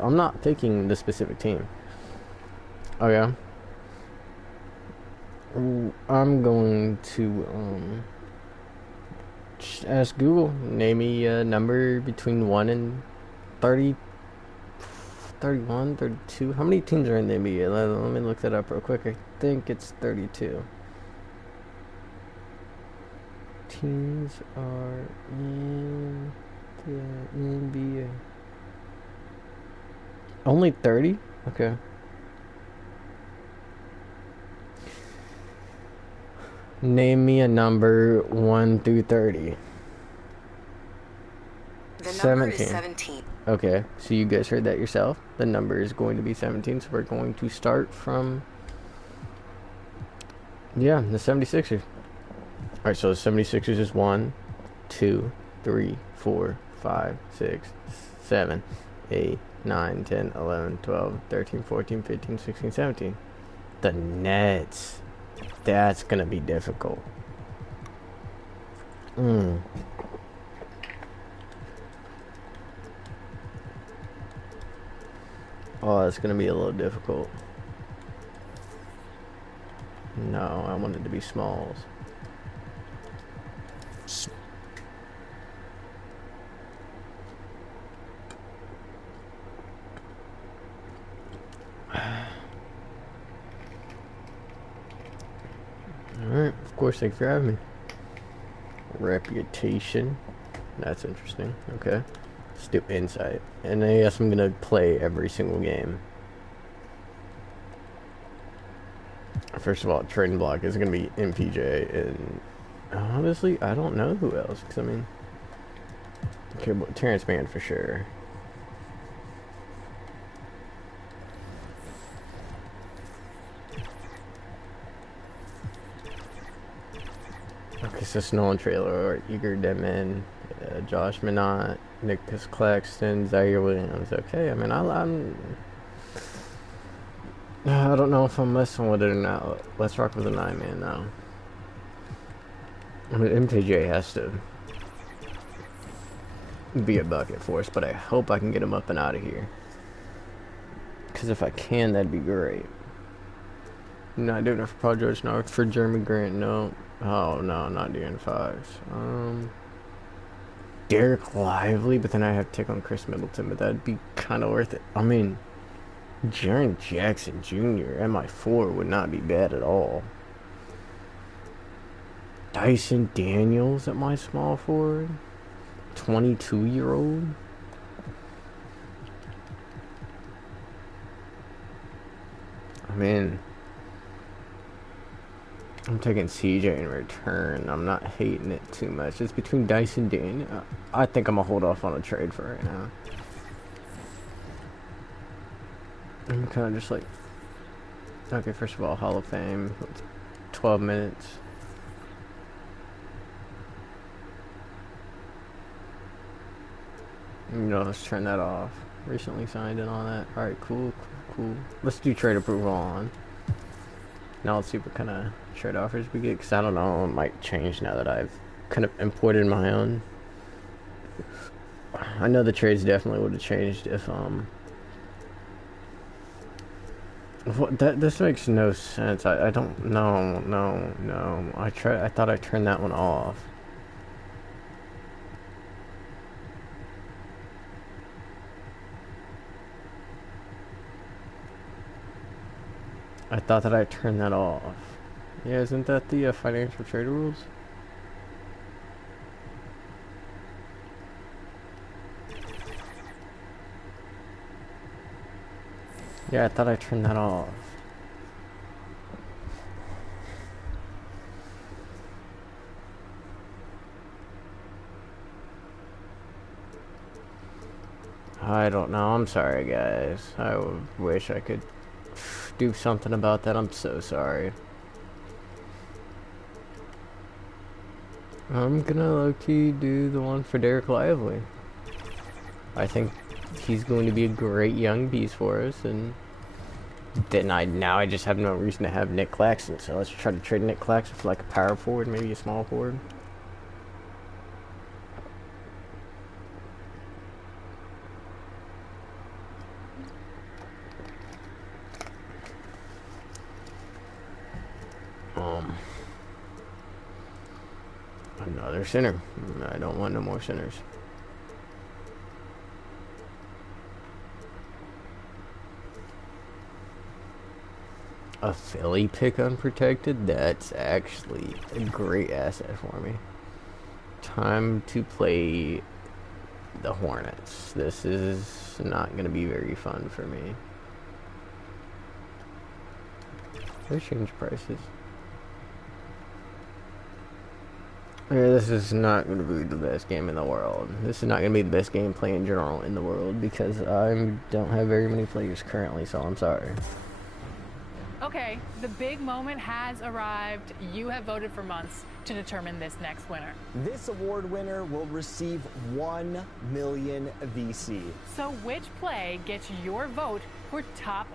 I'm not picking the specific team. Okay. I'm going to just ask Google, name me a number between 1 and 30, 31, 32. How many teams are in the NBA? Let me look that up real quick. I think it's 32. Teams are in the NBA. Only 30? Okay. Name me a number 1 through 30. The number is 17. 17. Okay, so you guys heard that yourself. The number is going to be 17, so we're going to start from, yeah, the 76ers. Alright, so the 76ers is 1, 2, 3, 4, 5, 6, 7, 8, 9, 10, 11, 12, 13, 14, 15, 16, 17. The Nets. That's going to be difficult. Oh, that's going to be a little difficult. No, I want it to be smalls. Alright, of course, thank you for having me. Reputation. That's interesting. Okay. Let's do insight. And I guess I'm going to play every single game. First of all, trading block is going to be MPJ. And honestly, I don't know who else. Because, I mean, okay, well, Terrence Mann for sure. Okay, so Nolan Traylor, Igor Demin, Josh Minot, Nicholas Claxton, Zaire Williams. Okay, I mean, I don't know if I'm messing with it or not. Let's rock with a 9-man now. I mean, MPJ has to be a bucket for us, but I hope I can get him up and out of here. Because if I can, that'd be great. Not doing it for Paul George, no. For Jeremy Grant, no. Oh, no, not doing 5s. Derek Lively, but then I have to take on Chris Middleton, but that'd be kind of worth it. I mean, Jaren Jackson Jr. at my 4 would not be bad at all. Dyson Daniels at my small forward. 22-year-old. I mean, I'm taking CJ in return. I'm not hating it too much. It's between Dyson Daniels. I think I'm going to hold off on a trade for right now. I'm kind of just like, okay, first of all, Hall of Fame, 12 minutes. You know, let's turn that off. Recently signed and all that. Alright, cool. Let's do trade approval on. Now let's see what kind of trade offers we get, because I don't know, it might change now that I've kind of imported my own. I know the trades definitely would have changed if, this makes no sense. I don't know. No. I thought I turned that one off. I thought that I turned that off. Yeah, isn't that the financial trade rules? Yeah, I thought I turned that off. I don't know. I'm sorry, guys. I wish I could do something about that. I'm so sorry. I'm gonna low-key do the one for Derek Lively. I think he's going to be a great young beast for us, and then I just have no reason to have Nick Claxton. So let's try to trade Nick Claxton for like a power forward, maybe a small forward. Another center. I don't want no more centers. A Philly pick unprotected? That's actually a great asset for me. Time to play the Hornets. This is not going to be very fun for me. They change prices. Yeah, this is not going to be the best game in the world. This is not going to be the best gameplay in general in the world because I don't have very many players currently, so I'm sorry. Okay, the big moment has arrived. You have voted for months to determine this next winner. This award winner will receive 1 million VC. So which play gets your vote for top?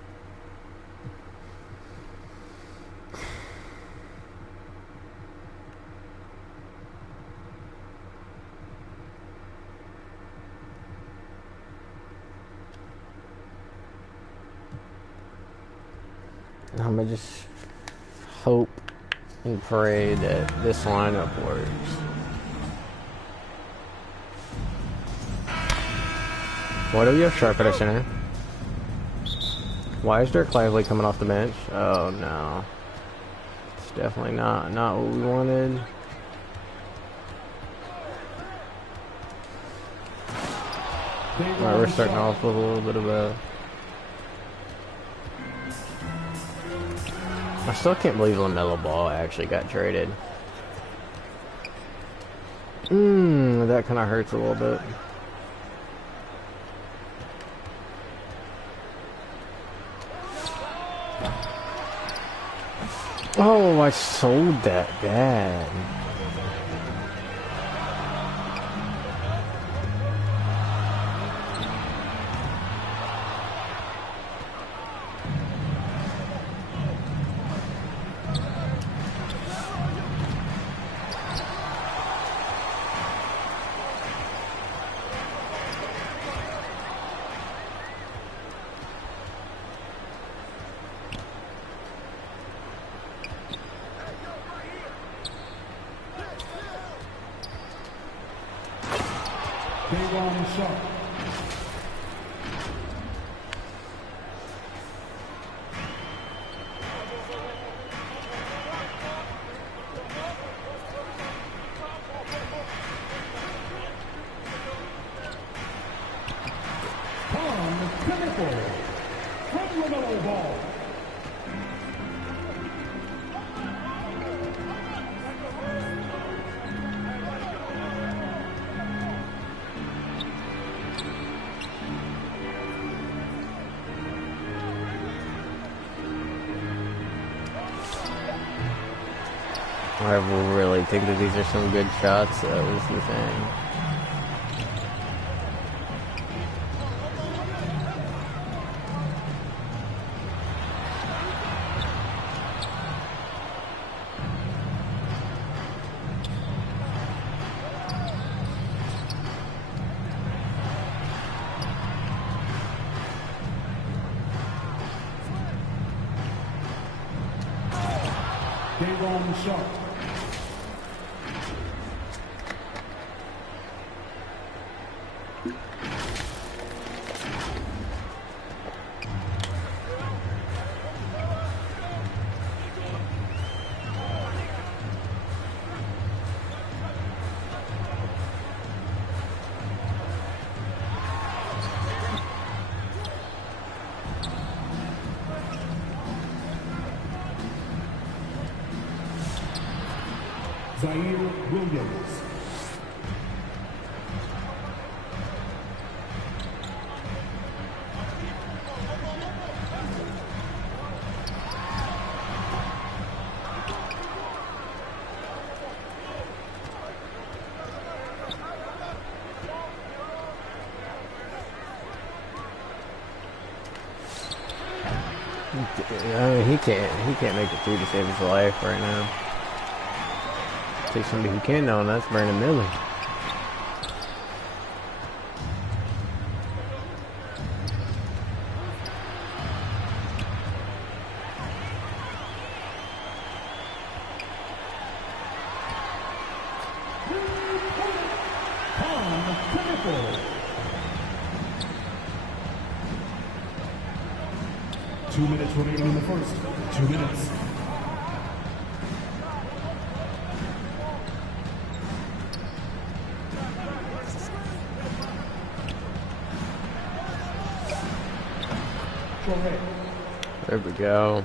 I'm gonna just hope and pray that this lineup works. Why do we have Sharp at our center? Why is Dirk Lively coming off the bench? Oh no. It's definitely not what we wanted. Alright, we're starting off with a little bit of a... I still can't believe LaMelo Ball actually got traded. That kind of hurts a little bit. Oh, I sold that bad. I really think that these are some good shots. That was the thing. Zaire Williams. I mean, he can't make it through to save his life right now. Take somebody who can though, and that's Brandon Miller. 2 minutes remaining in the first. 2 minutes. There we go.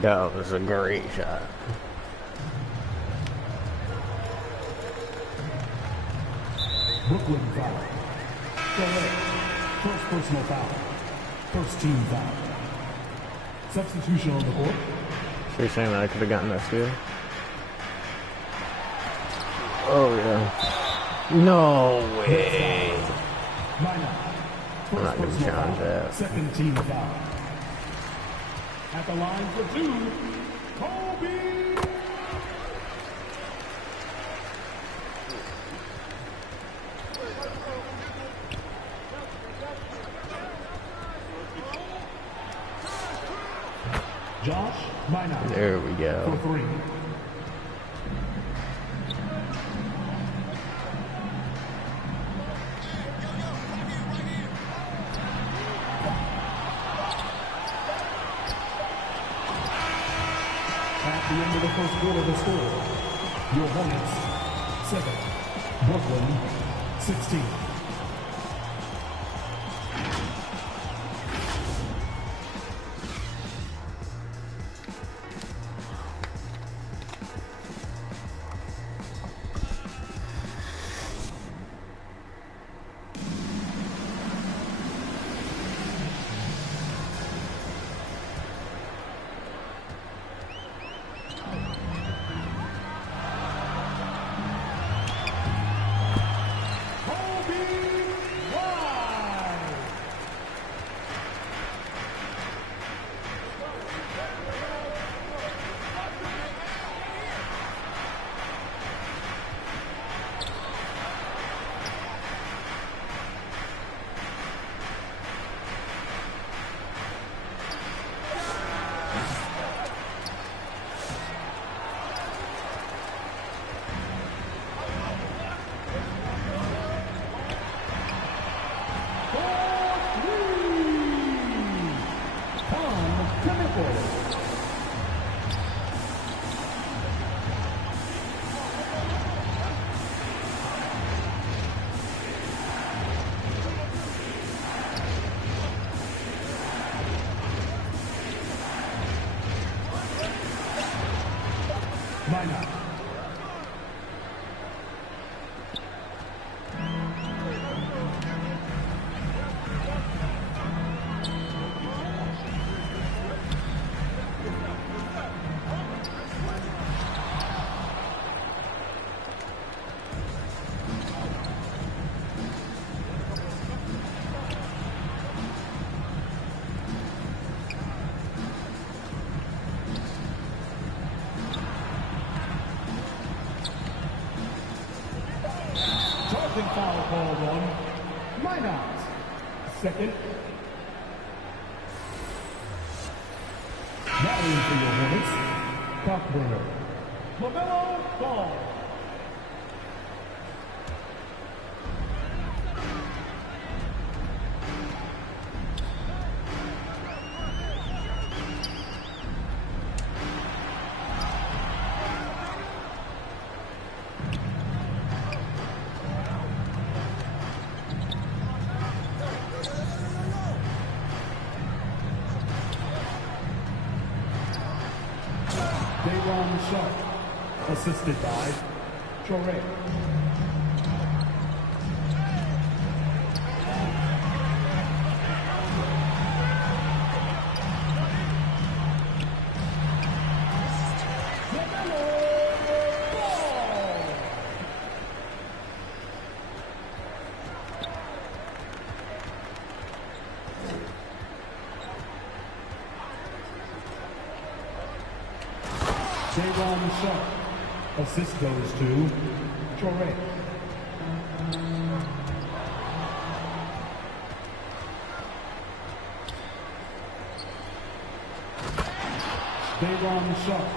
That was a great shot. Brooklyn foul. First personal foul. First team foul. Substitution on the court. So you're saying that I could have gotten that steal? Oh yeah. No way. I'm not going to challenge that. Second team foul. At the line for two, Kobe! Josh Minot. There we go. For three. At the end of the first quarter, the score. Your Hornets, 7. Brooklyn, 16. Minot. Foul called on Minot. Second. Rallying for your Hornets, Cockburner. LaMelo Ball. Davon Sharp, assisted by Torre. Davon Sharp, assist goes to Torre. Davon Sharp.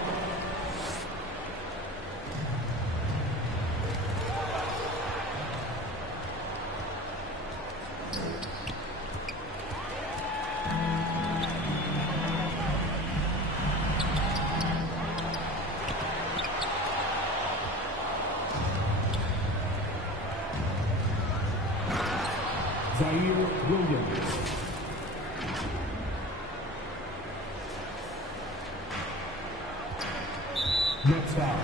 Zaire Williams. Next foul.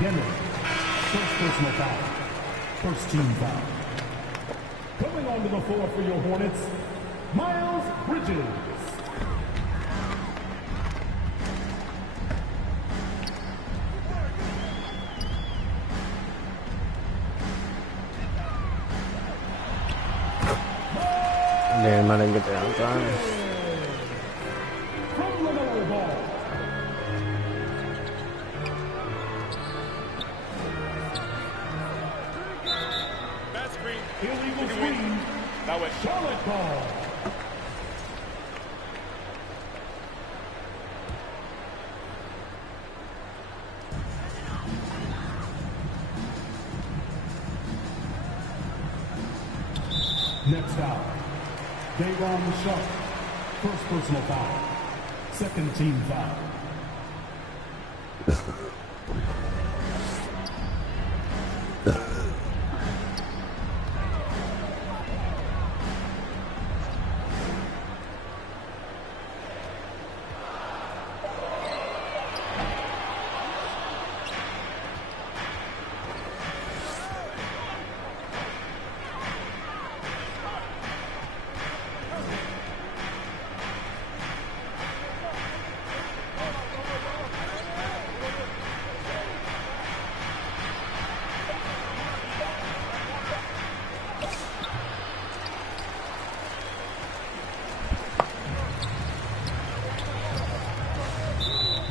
Denner. First personal foul. First team foul. Coming onto the floor for your Hornets, Miles Bridges. Damn, I didn't get there on time. From LaMelo Ball. Bad screen. Illegal screen. That way. Charlotte ball. Next foul. Davon Sharp. First personal foul. Second team foul.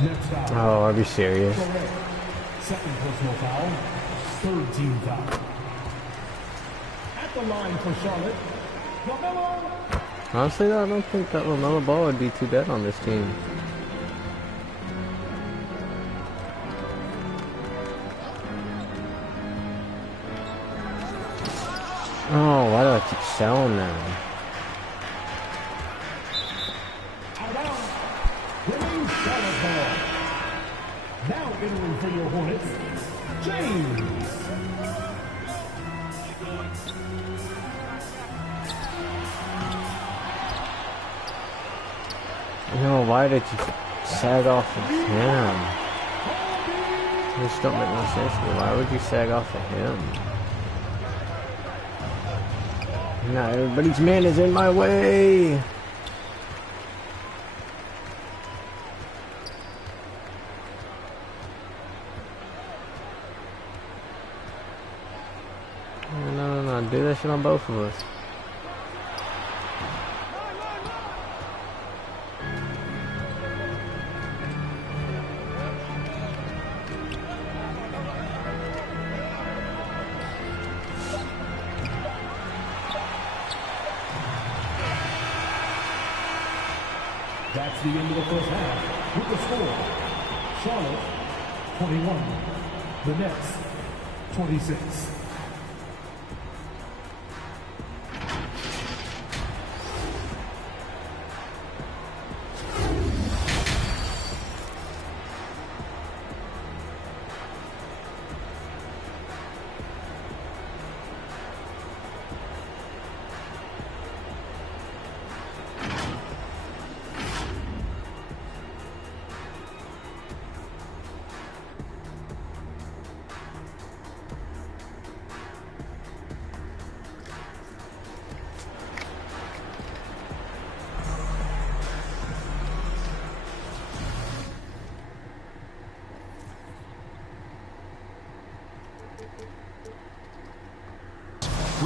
Next foul. Oh, are you serious? Correct. Second personal foul. Third team foul. At the line for Charlotte, LaMelo. Honestly, though, I don't think that LaMelo Ball would be too bad on this team. Oh, why do I keep selling them? Out out. Winning Charlotte ball. Now entering for your Hornets, James. No, why did you sag off of him? This don't make no sense to me. Why would you sag off of him? Now everybody's man is in my way. No, do that shit on both of us. That's the end of the first half. With the score, Charlotte 21, the Nets 26.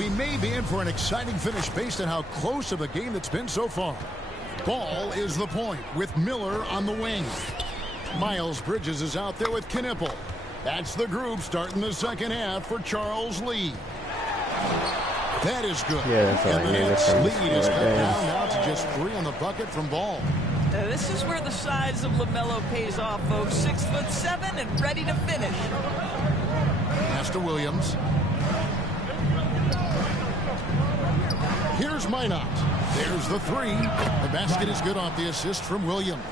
We may be in for an exciting finish based on how close of a game it's been so far. Ball is the point with Miller on the wing. Miles Bridges is out there with Knipple. That's the group starting the second half for Charles Lee. That is good. Yeah, that's all and I the needed Nets from lead this is cut right down there. now to just 3 on the bucket from Ball. This is where the size of LaMelo pays off, folks. 6'7" and ready to finish. Pass to Williams. Here's Minot. There's the 3. The basket is good off the assist from Williams.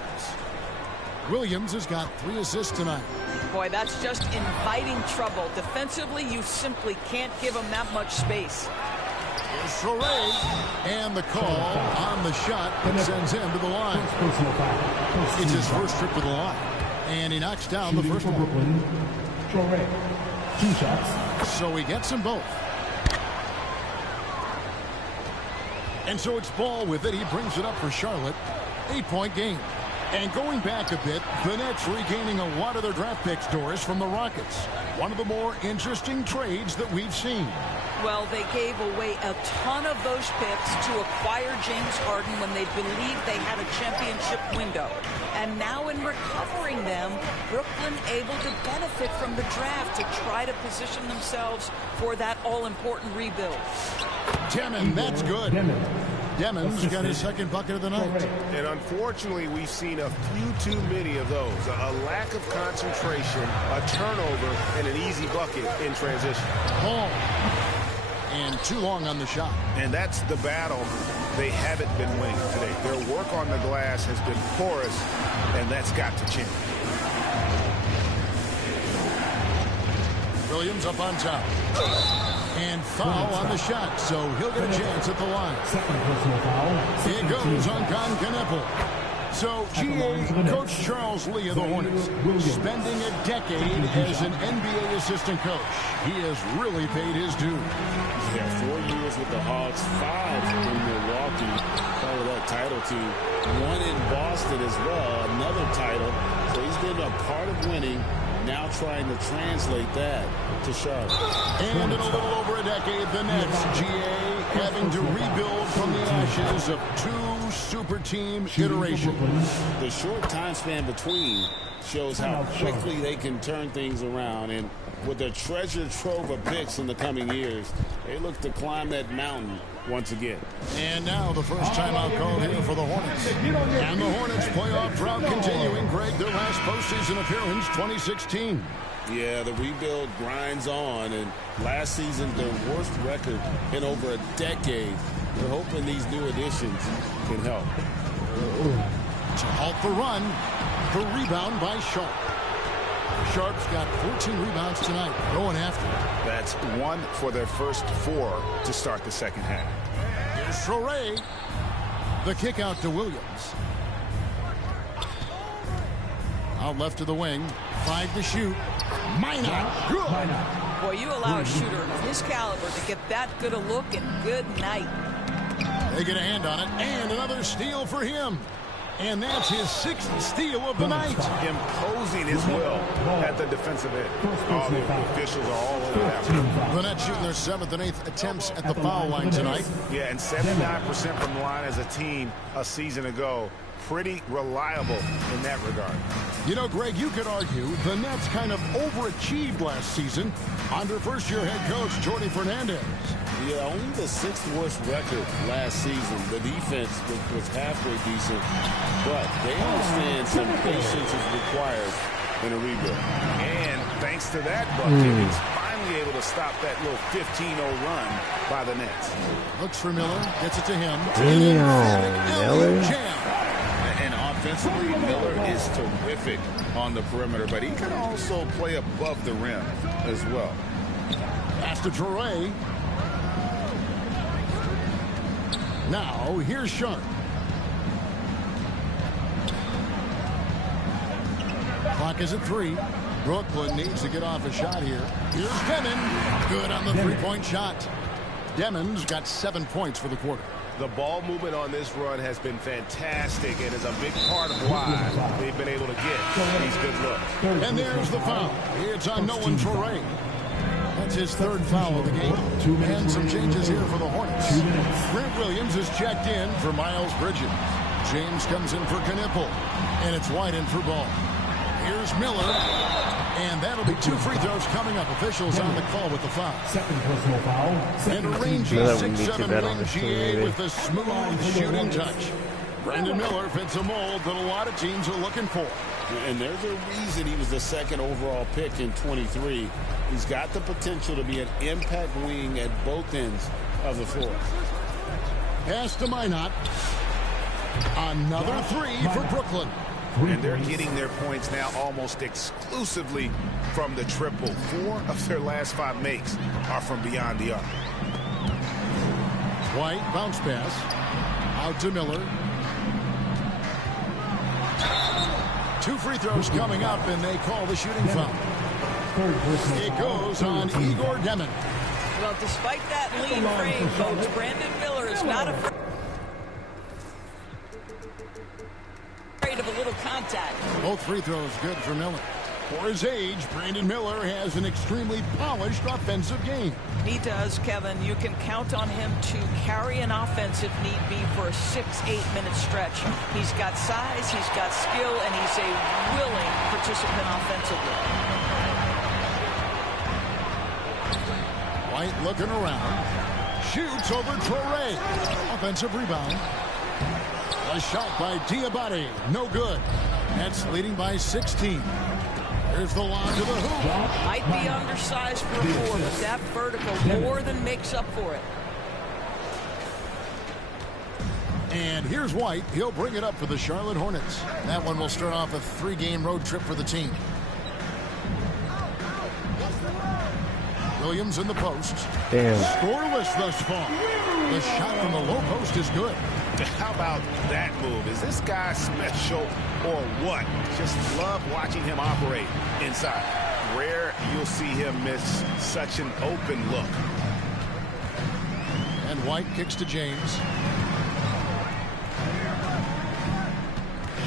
Williams has got 3 assists tonight. Boy, that's just inviting trouble. Defensively, you simply can't give him that much space. Here's Soray. And the call on the shot that sends him to the line. Personal foul. It's his first trip to the line. And he knocks down the Shooting first for one. Brooklyn, Traore. 2 shots. So he gets them both. And so it's Ball with it. He brings it up for Charlotte. 8-point game. And going back a bit, the Nets regaining a lot of their draft picks, Doris, from the Rockets. One of the more interesting trades that we've seen. Well, they gave away a ton of those picks to acquire James Harden when they believed they had a championship window. And now in recovering them, Brooklyn able to benefit from the draft to try to position themselves for that all-important rebuild. Demon, that's good. Demons got his second bucket of the night. And unfortunately, we've seen a few too many of those. A lack of concentration, a turnover, and an easy bucket in transition. Ball. And too long on the shot. And that's the battle they haven't been winning today. Their work on the glass has been porous, and that's got to change. Williams up on top. And foul on the shot, so he'll get a chance at the line. Second personal foul. It goes on Knipple. So, GA Coach Charles Lee of the Hornets, spending a decade as an NBA assistant coach. He has really paid his dues. Yeah, 4 years with the Hawks, 5 in Milwaukee, part of that title team. 1 in Boston as well, another title. So he's been a part of winning, now trying to translate that to Charlotte. And in a little over a decade, the Nets, GA, having to rebuild from the ashes of 2 super team iterations. The short time span between shows how quickly they can turn things around, and with a treasure trove of picks in the coming years, they look to climb that mountain once again. And now the first timeout called here for the Hornets. And the Hornets playoff drought continuing. Greg, their last postseason appearance, 2016. Yeah, the rebuild grinds on, and last season their worst record in over a decade. They're hoping these new additions can help. To halt the run, the rebound by Sharp. Sharp's got 14 rebounds tonight, going after it. That's 1 for their first 4 to start the second half. Here's Traore. The kick out to Williams. Out left to the wing. 5 to shoot. Minot. Good. Boy, you allow a shooter of his caliber to get that good a look, and good night. They get a hand on it, and another steal for him. And that's his 6th steal of the night. Imposing his will at the defensive end. All the officials are all over that. The Nets shooting their 7th and 8th attempts at the foul line tonight. Yeah, and 79% from the line as a team a season ago. Pretty reliable in that regard. You know, Greg, you could argue the Nets kind of overachieved last season under first-year head coach Jordi Fernandez. Yeah, only the 6th worst record last season. The defense was halfway decent, but they understand some patience is required in a rebuild. And thanks to that bucket, he's finally able to stop that little 15-0 run by the Nets. Looks for Miller, gets it to him. Miller. And offensively, Miller is terrific on the perimeter, but he can also play above the rim as well. Pass to Traore. Now, here's Sharp. Clock is at 3. Brooklyn needs to get off a shot here. Here's Demon. Good on the three-point shot. Demon's got 7 points for the quarter. The ball movement on this run has been fantastic and is a big part of why they've been able to get these good looks. And there's the foul. It's on Nolan Traore. That's his third foul of the game. And some changes here for the Hornets. Grant Williams is checked in for Miles Bridges. James comes in for Knipple. And it's White in for Ball. Here's Miller. And that'll be 2 free throws coming up. Officials on the call with the foul. Second personal foul. And a rangy 6'7" wing GA with a smooth shooting touch. Brandon Miller fits a mold that a lot of teams are looking for. And there's a reason he was the second overall pick in 23. He's got the potential to be an impact wing at both ends of the floor. Pass to Minot. Another 3 for Brooklyn. And they're getting their points now almost exclusively from the triple. 4 of their last 5 makes are from beyond the arc. White bounce pass. Out to Miller. 2 free throws coming up, and they call the shooting foul. It goes on Igor Demon. Well, despite that lean frame, folks, Brandon Miller is not afraid of a little contact. Both free throws good for Miller. For his age, Brandon Miller has an extremely polished offensive game. He does, Kevin. You can count on him to carry an offense if need be for a 6-8 minute stretch. He's got size, he's got skill, and he's a willing participant offensively. White looking around. Shoots over Traore. Offensive rebound. A shot by Diabate. No good. Nets leading by 16. Here's the lob to the hoop. Might be undersized for a 4, but that vertical more than makes up for it. And here's White. He'll bring it up for the Charlotte Hornets. That one will start off a 3-game road trip for the team. Williams in the post. Damn. Scoreless thus far. The shot from the low post is good. How about that move? Is this guy special or what? Just love watching him operate inside. Rare you'll see him miss such an open look. And White kicks to James.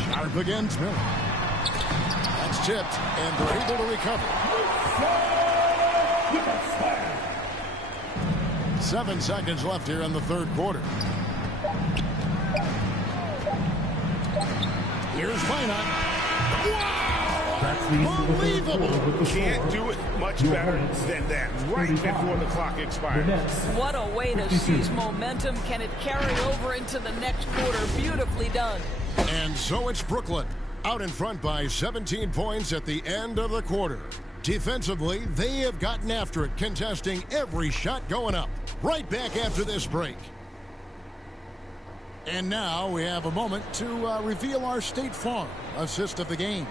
Sharp against Miller. That's tipped, and they're able to recover. 7 seconds left here in the third quarter. Here's Minot. Wow! Unbelievable! Can't do it much better than that right before the clock expires. What a way to seize momentum. Can it carry over into the next quarter? Beautifully done. And so it's Brooklyn out in front by 17 points at the end of the quarter. Defensively, they have gotten after it, contesting every shot going up. Right back after this break. And now we have a moment to reveal our State Farm assist of the game.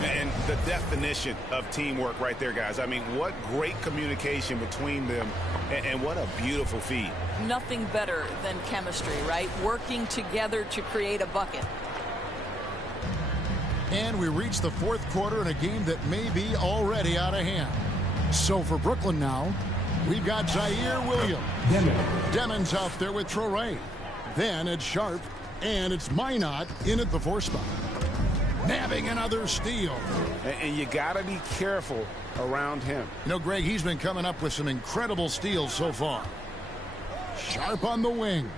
And the definition of teamwork right there, guys. I mean, what great communication between them, and what a beautiful feed. Nothing better than chemistry, right? Working together to create a bucket. And we reach the fourth quarter in a game that may be already out of hand. So for Brooklyn now, we've got Zaire Williams. Demon's out there with Traore. Then it's Sharp, and it's Minot in at the 4 spot. Nabbing another steal. And you got to be careful around him. You know, Greg, he's been coming up with some incredible steals so far. Sharp on the wing.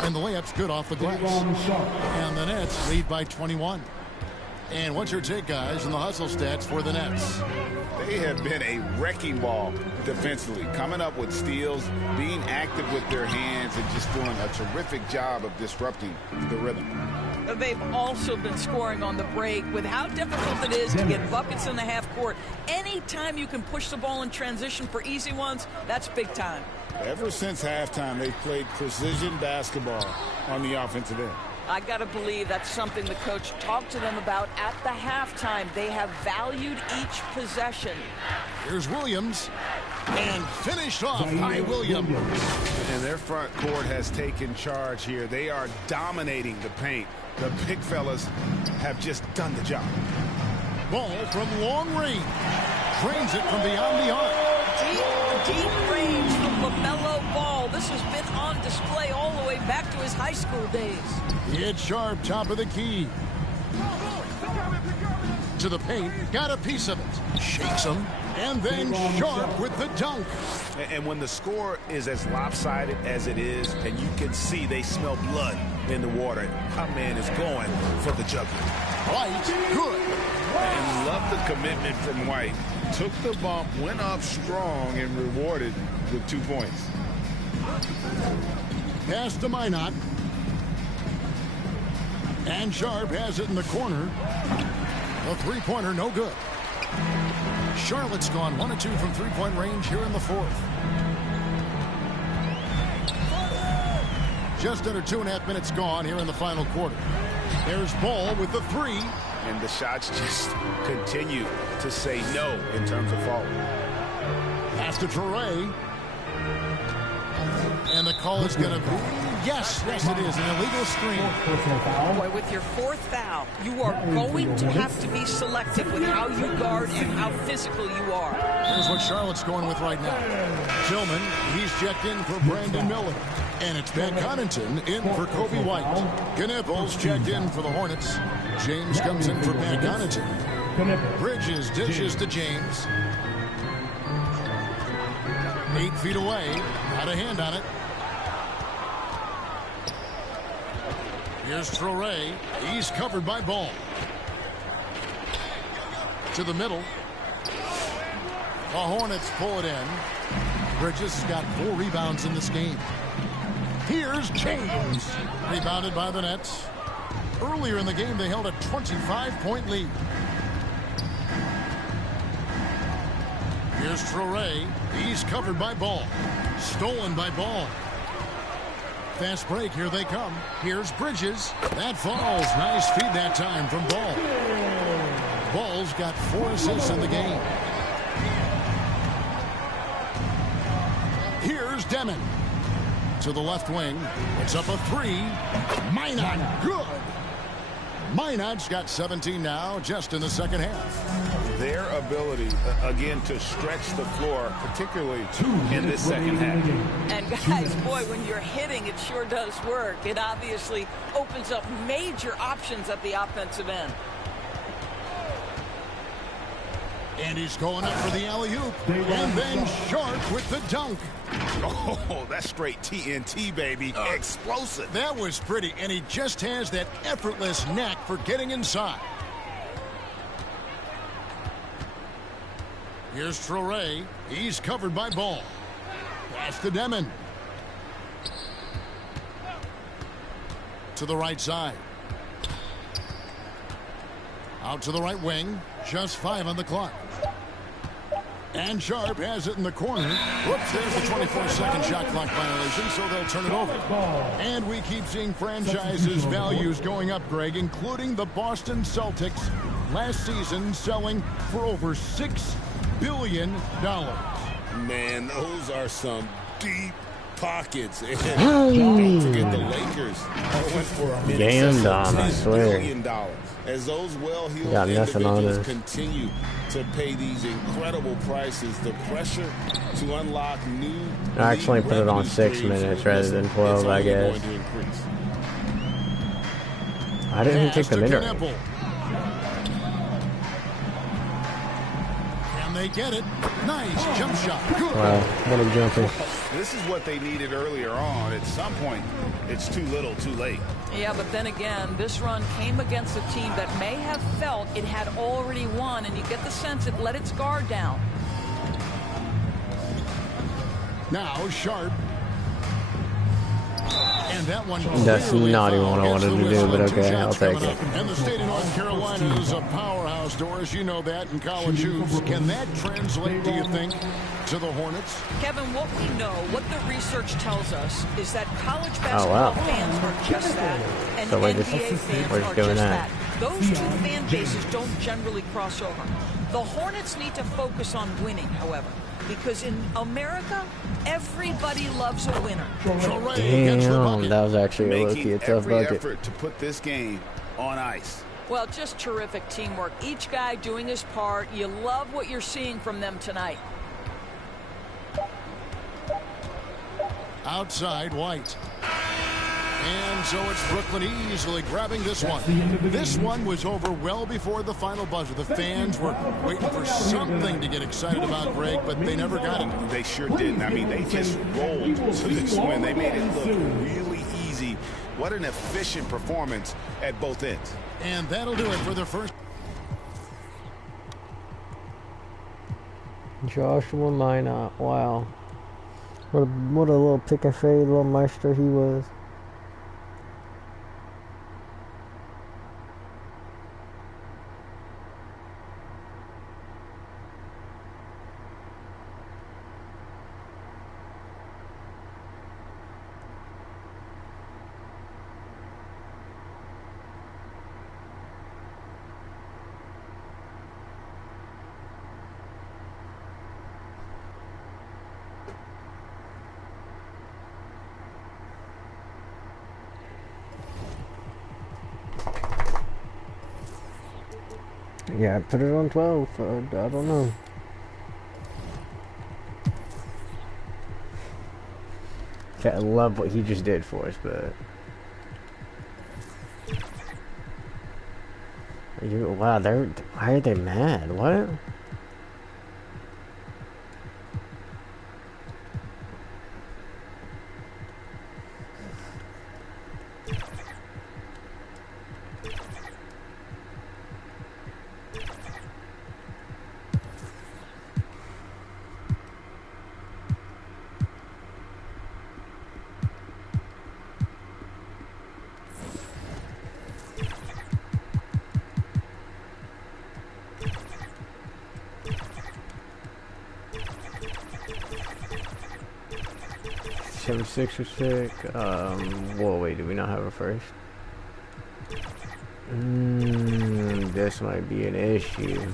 And the layup's good off the glass. And the Nets lead by 21. And what's your take, guys, on the hustle stats for the Nets? They have been a wrecking ball defensively, coming up with steals, being active with their hands, and just doing a terrific job of disrupting the rhythm. They've also been scoring on the break. With how difficult it is to get buckets in the half court, anytime you can push the ball in transition for easy ones, that's big time. Ever since halftime, they've played precision basketball on the offensive end. I got to believe that's something the coach talked to them about at the halftime. They have valued each possession. Here's Williams. And finished off by Williams. And their front court has taken charge here. They are dominating the paint. The big fellas have just done the job. Ball from long range. Drains it from beyond the arc. Deep range from LaMelo Ball. This has been on display all the way back to his high school days. It's Sharp, top of the key. into the paint, got a piece of it, shakes him, and then Sharp with the dunk. And when the score is as lopsided as it is, and you can see they smell blood in the water, our man is going for the jugular. White, good. And love the commitment from White. Took the bump, went up strong, and rewarded with 2 points. Pass to Minot. And Sharp has it in the corner. A three-pointer, no good. Charlotte's gone 1 of 2 from three-point range here in the fourth. Just under 2.5 minutes gone here in the final quarter. There's Ball with the three. And the shots just continue to say no in terms of fault. Pass to Traore. And the call is going to be, yes, it is, an illegal screen. Boy, with your fourth foul, you are going to have to be selective with how you guard and how physical you are. Here's what Charlotte's going with right now. Tillman, he's checked in for Brandon Miller. And it's Pat Connaughton in for Kobe White. Knipples checked in for the Hornets. James comes in for Pat Connaughton. Bridges dishes to James. 8 feet away. Got a hand on it. Here's Traore. He's covered by Ball. To the middle. The Hornets pull it in. Bridges has got 4 rebounds in this game. Here's James. Rebounded by the Nets. Earlier in the game, they held a 25-point lead. Here's Traore. He's covered by Ball. Stolen by Ball. Fast break. Here they come. Here's Bridges. That falls. Nice feed that time from Ball. Ball's got 4 assists in the game. Here's Demon. To the left wing. It's up a 3. Minot. Good. Minot's got 17 now, just in the second half. Their ability, again, to stretch the floor, particularly in this second half. And guys, boy, when you're hitting, it sure does work. It obviously opens up major options at the offensive end. And he's going up for the alley-oop. And then Sharp with the dunk. Oh, that's straight TNT, baby. Explosive. That was pretty, and he just has that effortless knack for getting inside. Here's Traore. He's covered by Ball. Pass to Demon. To the right side. Out to the right wing. Just 5 on the clock. And Sharp has it in the corner. Whoops, there's the 24-second shot clock violation, so they'll turn it over. And we keep seeing franchises' values going up, Greg, including the Boston Celtics last season selling for over $6 billion. Man, those are some deep pockets. And don't forget the Lakers. Went for Damn, Dom, I swear. $1 billion. As those well-heeled Got nothing on individuals this. continue to pay these incredible prices, the pressure to unlock new. I actually put it on 6 minutes rather than 12, I guess. I didn't even take the mid-range. And they get it. Nice jump shot. Good. Wow, what a jumper. This is what they needed earlier on. At some point, it's too little, too late. Yeah, but then again, this run came against a team that may have felt it had already won, and you get the sense it let its guard down. Now Sharp. And that one That's not even what I wanted to do, but okay, I'll take it. And the state of North Carolina is a powerhouse, Doris. You know that in college hoops. Can that translate, do you think, to the Hornets? Kevin, what we know, what the research tells us, is that college basketball fans are just that, and So we're NBA just fans are doing just that. that. Those two fan bases don't generally cross over. The Hornets need to focus on winning, however, because in America, everybody loves a winner. Damn, that was actually a low-key a tough every bucket. effort to put this game on ice. Well, just terrific teamwork. Each guy doing his part. You love what you're seeing from them tonight. Outside, White. And so it's Brooklyn easily grabbing this one. This one was over well before the final buzzer. The fans were waiting for something to get excited about, Greg, but they never got it. They sure didn't. I mean, they just rolled to this win. They made it look really easy. What an efficient performance at both ends. And that'll do it for the first. Joshua Minot, wow. What a little pick and fade, little maestro he was. Yeah, put it on 12. I don't know. Okay, I love what he just did for us, but wow, why are they mad? What? Six or six. Whoa, wait, do we not have a first? This might be an issue.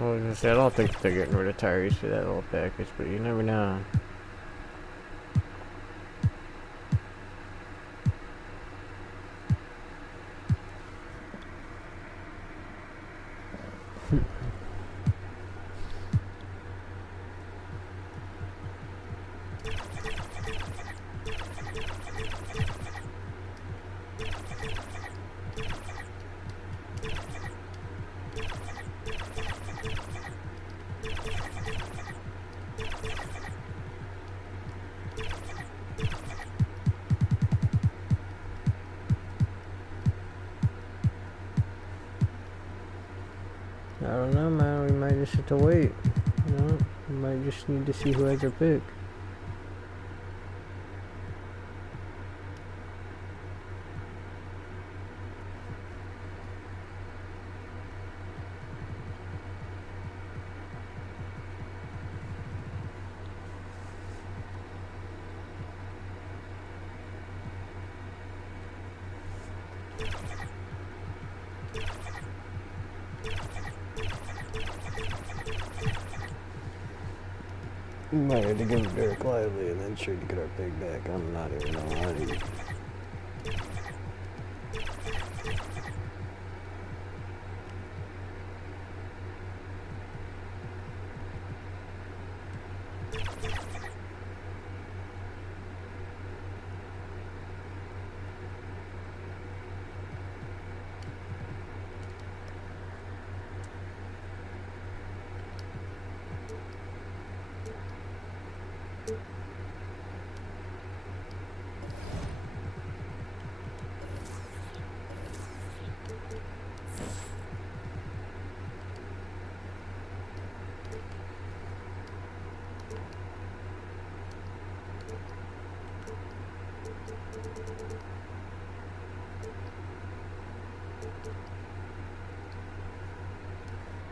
I was gonna say, I don't think they're getting rid of Tyrese for that little package, but you never know. I don't know, man. We might just have to wait. You know, we might just need to see who has their pick. We might have to give it Derek Lively and then trade to get our pick back. I'm not even gonna lie to you.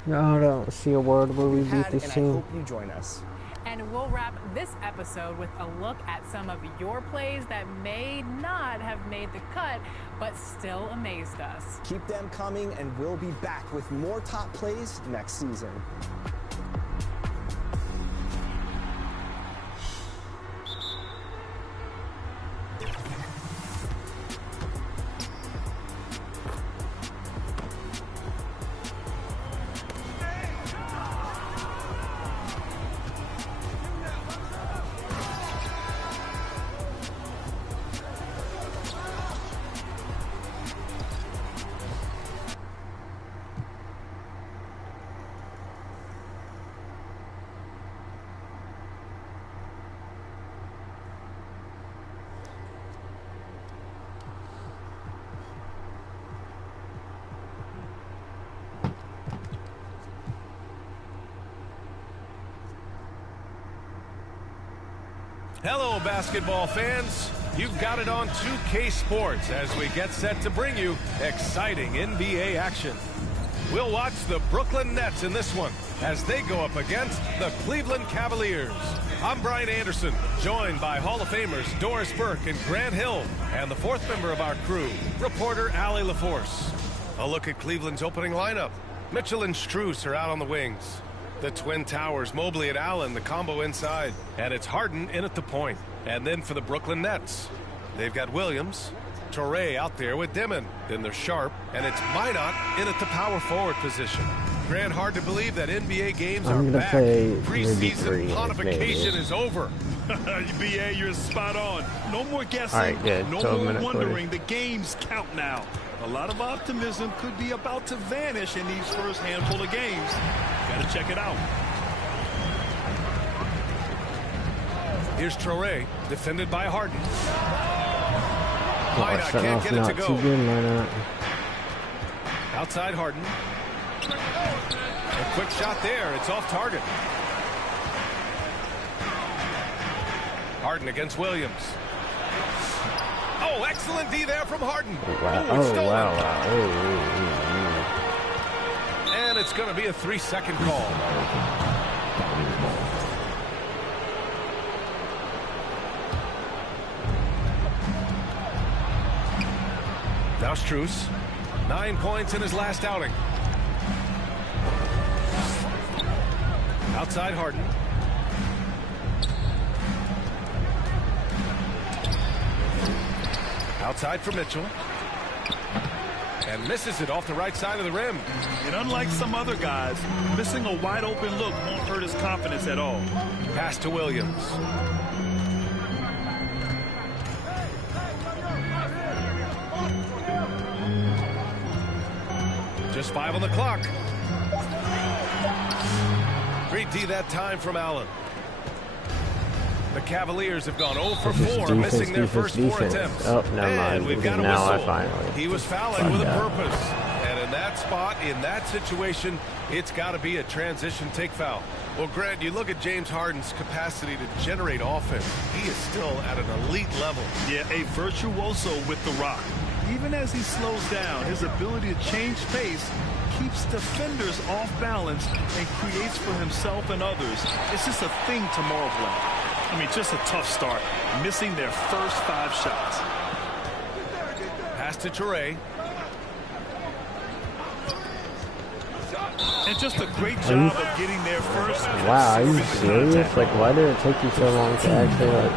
I don't see a world where we beat this and I team. hope you join us. And we'll wrap this episode with a look at some of your plays that may not have made the cut, but still amazed us. Keep them coming, and we'll be back with more top plays next season. Hello, basketball fans. You've got it on 2K Sports as we get set to bring you exciting NBA action. We'll watch the Brooklyn Nets in this one as they go up against the Cleveland Cavaliers. I'm Brian Anderson, joined by Hall of Famers Doris Burke and Grant Hill, and the fourth member of our crew, reporter Allie LaForce. A look at Cleveland's opening lineup. Mitchell and Strus are out on the wings. The Twin Towers, Mobley and Allen, the combo inside. And it's Harden in at the point. And then for the Brooklyn Nets, they've got Williams, Touré out there with Dimon. Then they're Sharp, and it's Minot in at the power forward position. Grant, hard to believe that NBA games are back. Preseason pontification is over. BA, you're spot on. No more guessing. All right, good. No more wondering. The games count now. A lot of optimism could be about to vanish in these first handful of games. Got to check it out. Here's Touré, defended by Harden. Oh, Minot can't get it to go. Too good, Minot. Outside Harden. A quick shot there. It's off target. Harden against Williams. Oh, excellent D there from Harden. Wow. Ooh, it's stolen. Wow. And it's going to be a 3-second call. Now Strus, 9 points in his last outing. Outside Harden. Outside for Mitchell. And misses it off the right side of the rim. And unlike some other guys, missing a wide open look won't hurt his confidence at all. Pass to Williams. Just 5 on the clock. Great D that time from Allen. The Cavaliers have gone 0 for 4, missing their first 4 attempts. Oh, never mind. And we've got a now whistle. I finally. He was fouling with a purpose. And in that spot, in that situation, it's got to be a transition take foul. Well, Grant, you look at James Harden's capacity to generate offense. He is still at an elite level. Yeah, a virtuoso with the rock. Even as he slows down, his ability to change pace keeps defenders off balance and creates for himself and others. It's just a thing to marvel at. I mean, just a tough start, missing their first 5 shots. Pass to Touré. And just a great job of getting there first. Wow, are you serious? Like, why did it take you so long to actually, like...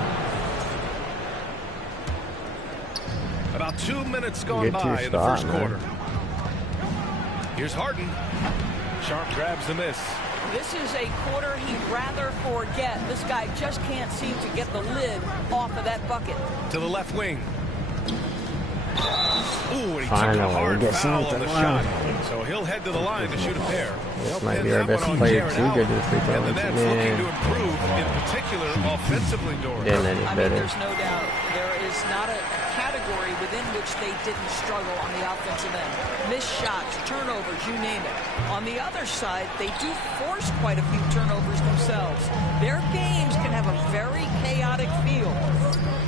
About 2 minutes gone by in the first quarter. Here's Harden. Sharp grabs the miss. This is a quarter he'd rather forget. This guy just can't seem to get the lid off of that bucket. To the left wing. Ooh, and he took a hard foul on the shot. So he'll head to the line to shoot a pair. This might be our best player too. Good to the free throw. And the Nets looking to improve, in particular, offensively, Doris. Getting any better. There's no doubt. There is not a category within which they didn't struggle on the offensive end. Missed shots, turnovers, you name it. On the other side, they do force quite a few turnovers themselves. Their games can have a very chaotic feel.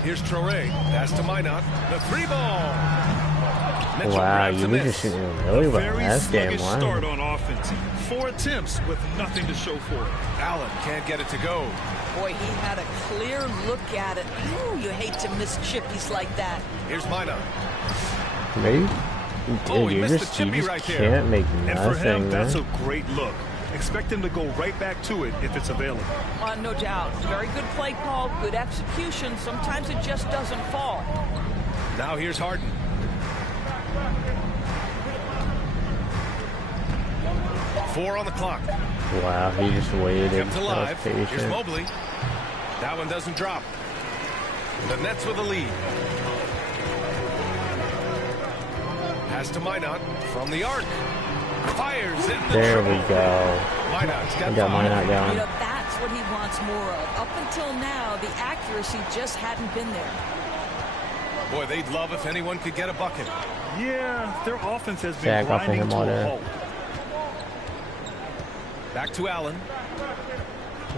Here's Touré. Pass to Minot. The 3 ball. Mitchell Wow, grabs you a were miss. just shooting really well Very last game. sluggish Wow. start on offense. 4 attempts with nothing to show for it. Allen can't get it to go. Boy, he had a clear look at it. Ooh, you hate to miss chippies like that. Here's Minot. Maybe? Oh, Dude, he you missed just, the you chippy just right there. can't make And for him, nothing, that's man. a great look. Expect him to go right back to it if it's available. No doubt. Very good play call, good execution. Sometimes it just doesn't fall. Now here's Harden. Four on the clock. Wow, he just waited. Kept That was alive. Here's patient. Mobley. That one doesn't drop. The Nets with a lead. Pass to Minot from the arc. Fires in the There triple. we go. Minot's got I got five. Minot You going. know, that's what he wants more of. Up until now, the accuracy just hadn't been there. Boy, they'd love if anyone could get a bucket. Yeah, their offense has been Zach off of grinding him to all a day. halt. Back to Allen.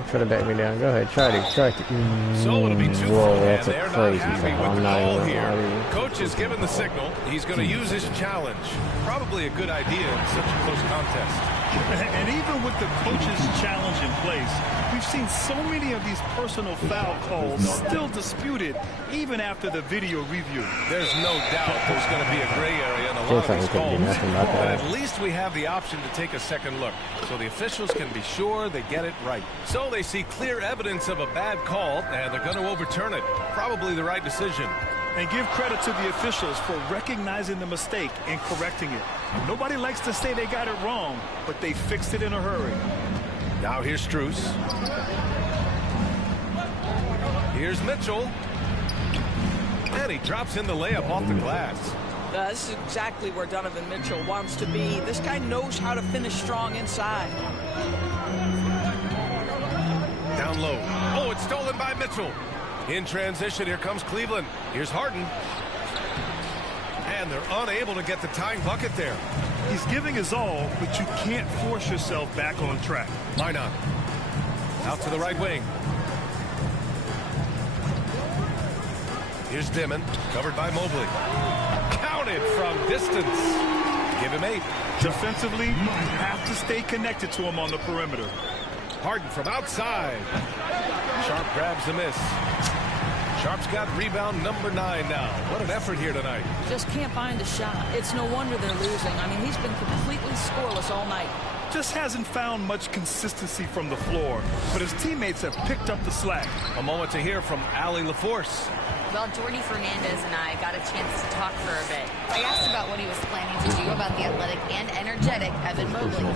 Try to back me down. Go ahead. Try to. So it'll be two Whoa, and that's a they're not crazy happy foul. with I'm the not call even here. gonna lie. Coach has given the signal. He's going to use his challenge. Probably a good idea in such a close contest. And even with the coach's challenge in place, we've seen so many of these personal foul calls still disputed even after the video review. There's no doubt there's going to be a gray area in a lot Feels of like these we couldn't do calls. nothing about But that. at least we have the option to take a second look, so the officials can be sure they get it right. So they see clear evidence of a bad call, and they're going to overturn it. Probably the right decision. And give credit to the officials for recognizing the mistake and correcting it. Nobody likes to say they got it wrong, but they fixed it in a hurry. Now here's Strus. Here's Mitchell. And he drops in the layup off the glass. This is exactly where Donovan Mitchell wants to be. This guy knows how to finish strong inside. Down low. Oh, it's stolen by Mitchell. In transition, here comes Cleveland. Here's Harden. And they're unable to get the tying bucket there. He's giving his all, but you can't force yourself back on track. Minot. Out to the right wing. Here's Dimon, covered by Mobley. Counted from distance. Give him 8. Defensively, you have to stay connected to him on the perimeter. Harden from outside. Sharp grabs the miss. Sharp's got rebound number 9 now. What an effort here tonight. Just can't find a shot. It's no wonder they're losing. I mean, he's been completely scoreless all night. Just hasn't found much consistency from the floor, but his teammates have picked up the slack. A moment to hear from Allie LaForce. Well, Jordy Fernandez and I got a chance to talk for a bit. I asked about what he was planning to do about the athletic and energetic Evan Mobley.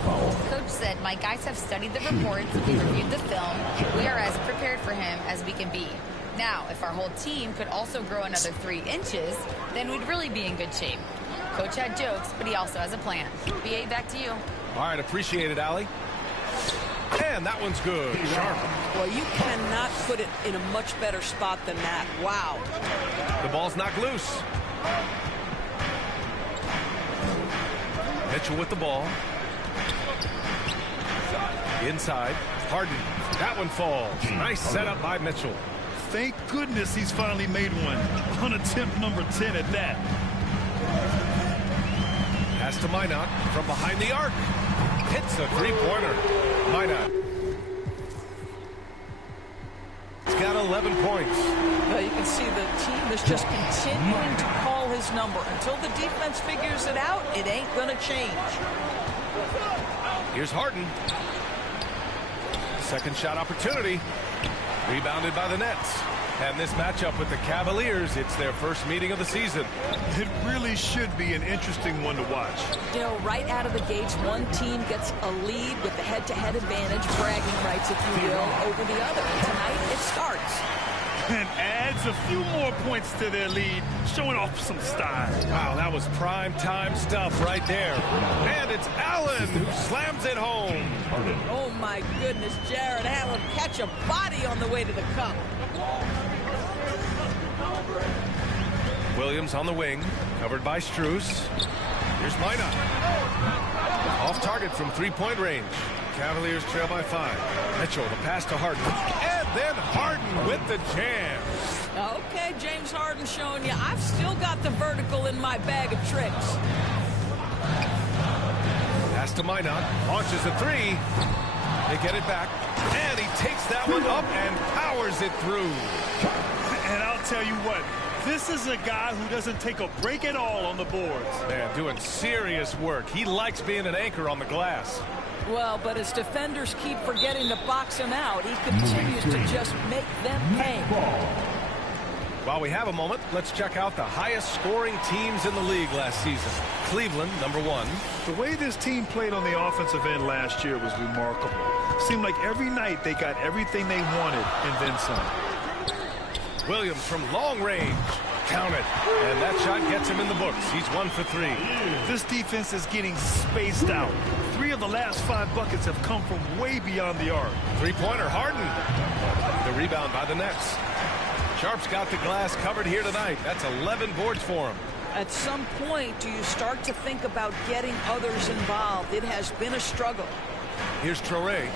Coach said, my guys have studied the reports, we reviewed the film, we are as prepared for him as we can be. Now, if our whole team could also grow another 3 inches, then we'd really be in good shape. Coach had jokes, but he also has a plan. BA, back to you. All right, appreciate it, Allie. And that one's good. Sharp. Well, you cannot put it in a much better spot than that. Wow. The ball's knocked loose. Mitchell with the ball. Inside. Harden. That one falls. Nice setup by Mitchell. Thank goodness he's finally made one on attempt number 10 at that. Pass to Minot from behind the arc. Hits a three-pointer. Minot. He's got 11 points. Well, you can see the team is just continuing to call his number. Until the defense figures it out, it ain't going to change. Here's Harden. Second shot opportunity. Rebounded by the Nets. And this matchup with the Cavaliers, it's their first meeting of the season. It really should be an interesting one to watch. You know, right out of the gates, one team gets a lead with the head-to-head advantage, bragging rights, if you will, over the other. And tonight, it starts. And adds a few more points to their lead, showing off some style. Wow, that was prime time stuff right there. And it's Allen who slams it home. Oh, my goodness, Jared Allen catch a body on the way to the cup. Williams on the wing, covered by Strus. Here's Minot. Off target from three-point range. Cavaliers trail by 5. Mitchell, the pass to Harden. And then Harden with the jam. Okay, James Harden showing you I've still got the vertical in my bag of tricks. Pass to Minot, launches a three. They get it back, and he takes that one up and powers it through. And I'll tell you what, this is a guy who doesn't take a break at all on the boards. Man, doing serious work. He likes being an anchor on the glass. Well, but as defenders keep forgetting to box him out, he continues to just make them pay. While we have a moment, let's check out the highest scoring teams in the league last season. Cleveland, number 1. The way this team played on the offensive end last year was remarkable. Seemed like every night they got everything they wanted and then some. Williams from long range. Count it. And that shot gets him in the books. He's 1 for 3. This defense is getting spaced out. 3 of the last 5 buckets have come from way beyond the arc. Three-pointer Harden. The rebound by the Nets. Sharp's got the glass covered here tonight. That's 11 boards for him. At some point, do you start to think about getting others involved? It has been a struggle. Here's Traore,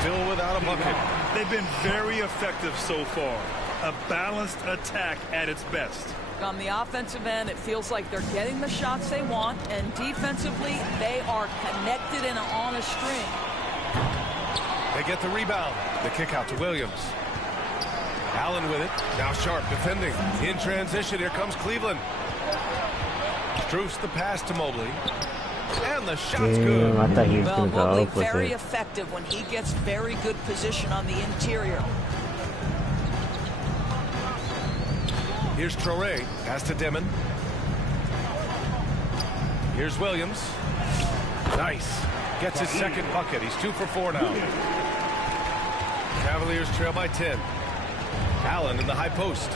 still without a bucket. They've been very effective so far. A balanced attack at its best. On the offensive end, it feels like they're getting the shots they want, and defensively, they are connected and on a string. They get the rebound. The kick out to Williams. Allen with it. Now Sharp defending. In transition, here comes Cleveland. Strus the pass to Mobley. And the shot's good. I thought he was Well, going to go Mobley up with very it. effective when he gets very good position on the interior. Here's Traore. Pass to Demon. Here's Williams. Nice. Gets his second bucket. He's 2 for 4 now. Cavaliers trail by 10. Allen in the high post.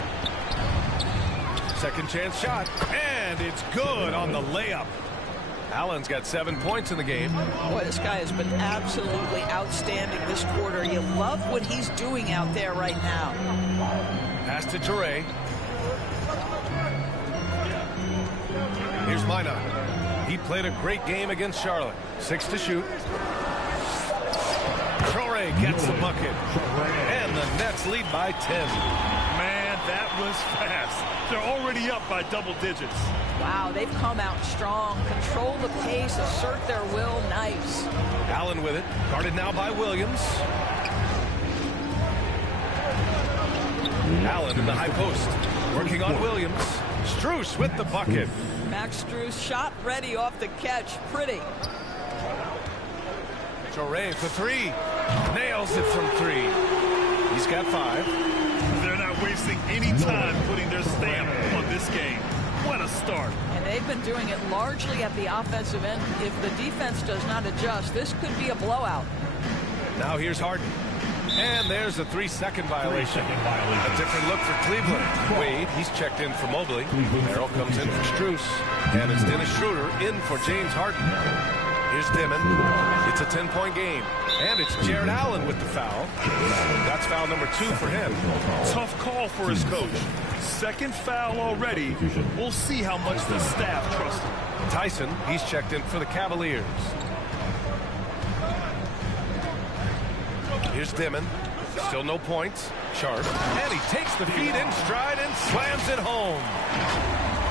Second chance shot. And it's good on the layup. Allen's got 7 points in the game. Boy, this guy has been absolutely outstanding this quarter. You love what he's doing out there right now. Pass to Traore. Here's Minot. He played a great game against Charlotte. 6 to shoot. Traore gets the bucket. And the Nets lead by 10. Man, that was fast. They're already up by double digits. Wow, they've come out strong. Control the pace, assert their will. Nice. Allen with it. Guarded now by Williams. Allen in the high post. Working on Williams. Strus with the bucket. Max Strus shot ready off the catch. Pretty. Traore for 3. Nails it from 3. He's got 5. They're not wasting any time putting their stamp on this game. What a start. And they've been doing it largely at the offensive end. If the defense does not adjust, this could be a blowout. Now here's Harden. And there's a 3-second violation. A different look for Cleveland. Wade, he's checked in for Mobley. Merrill comes in for Strus. And it's Dennis Schroeder in for James Harden. Here's Demon. It's a 10-point game. And it's Jared Allen with the foul. That's foul number 2 for him. Tough call for his coach. Second foul already. We'll see how much the staff trusts him. Tyson, he's checked in for the Cavaliers. Here's Demon. Still no points. Sharp. And he takes the feed in stride and slams it home.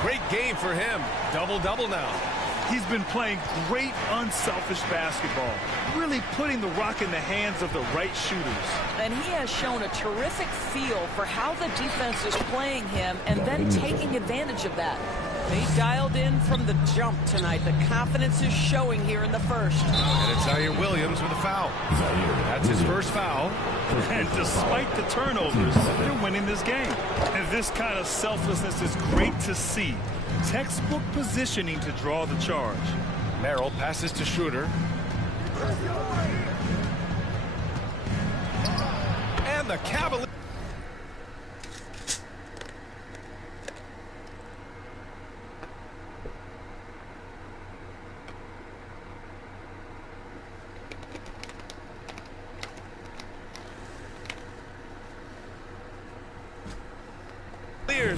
Great game for him. Double-double now. He's been playing great, unselfish basketball, really putting the rock in the hands of the right shooters. And he has shown a terrific feel for how the defense is playing him and then taking advantage of that. He dialed in from the jump tonight. The confidence is showing here in the first. And it's Zaire Williams with a foul. That's his first foul. And despite the turnovers, they're winning this game. And this kind of selflessness is great to see. Textbook positioning to draw the charge. Merrill passes to Schroeder. And the Cavaliers.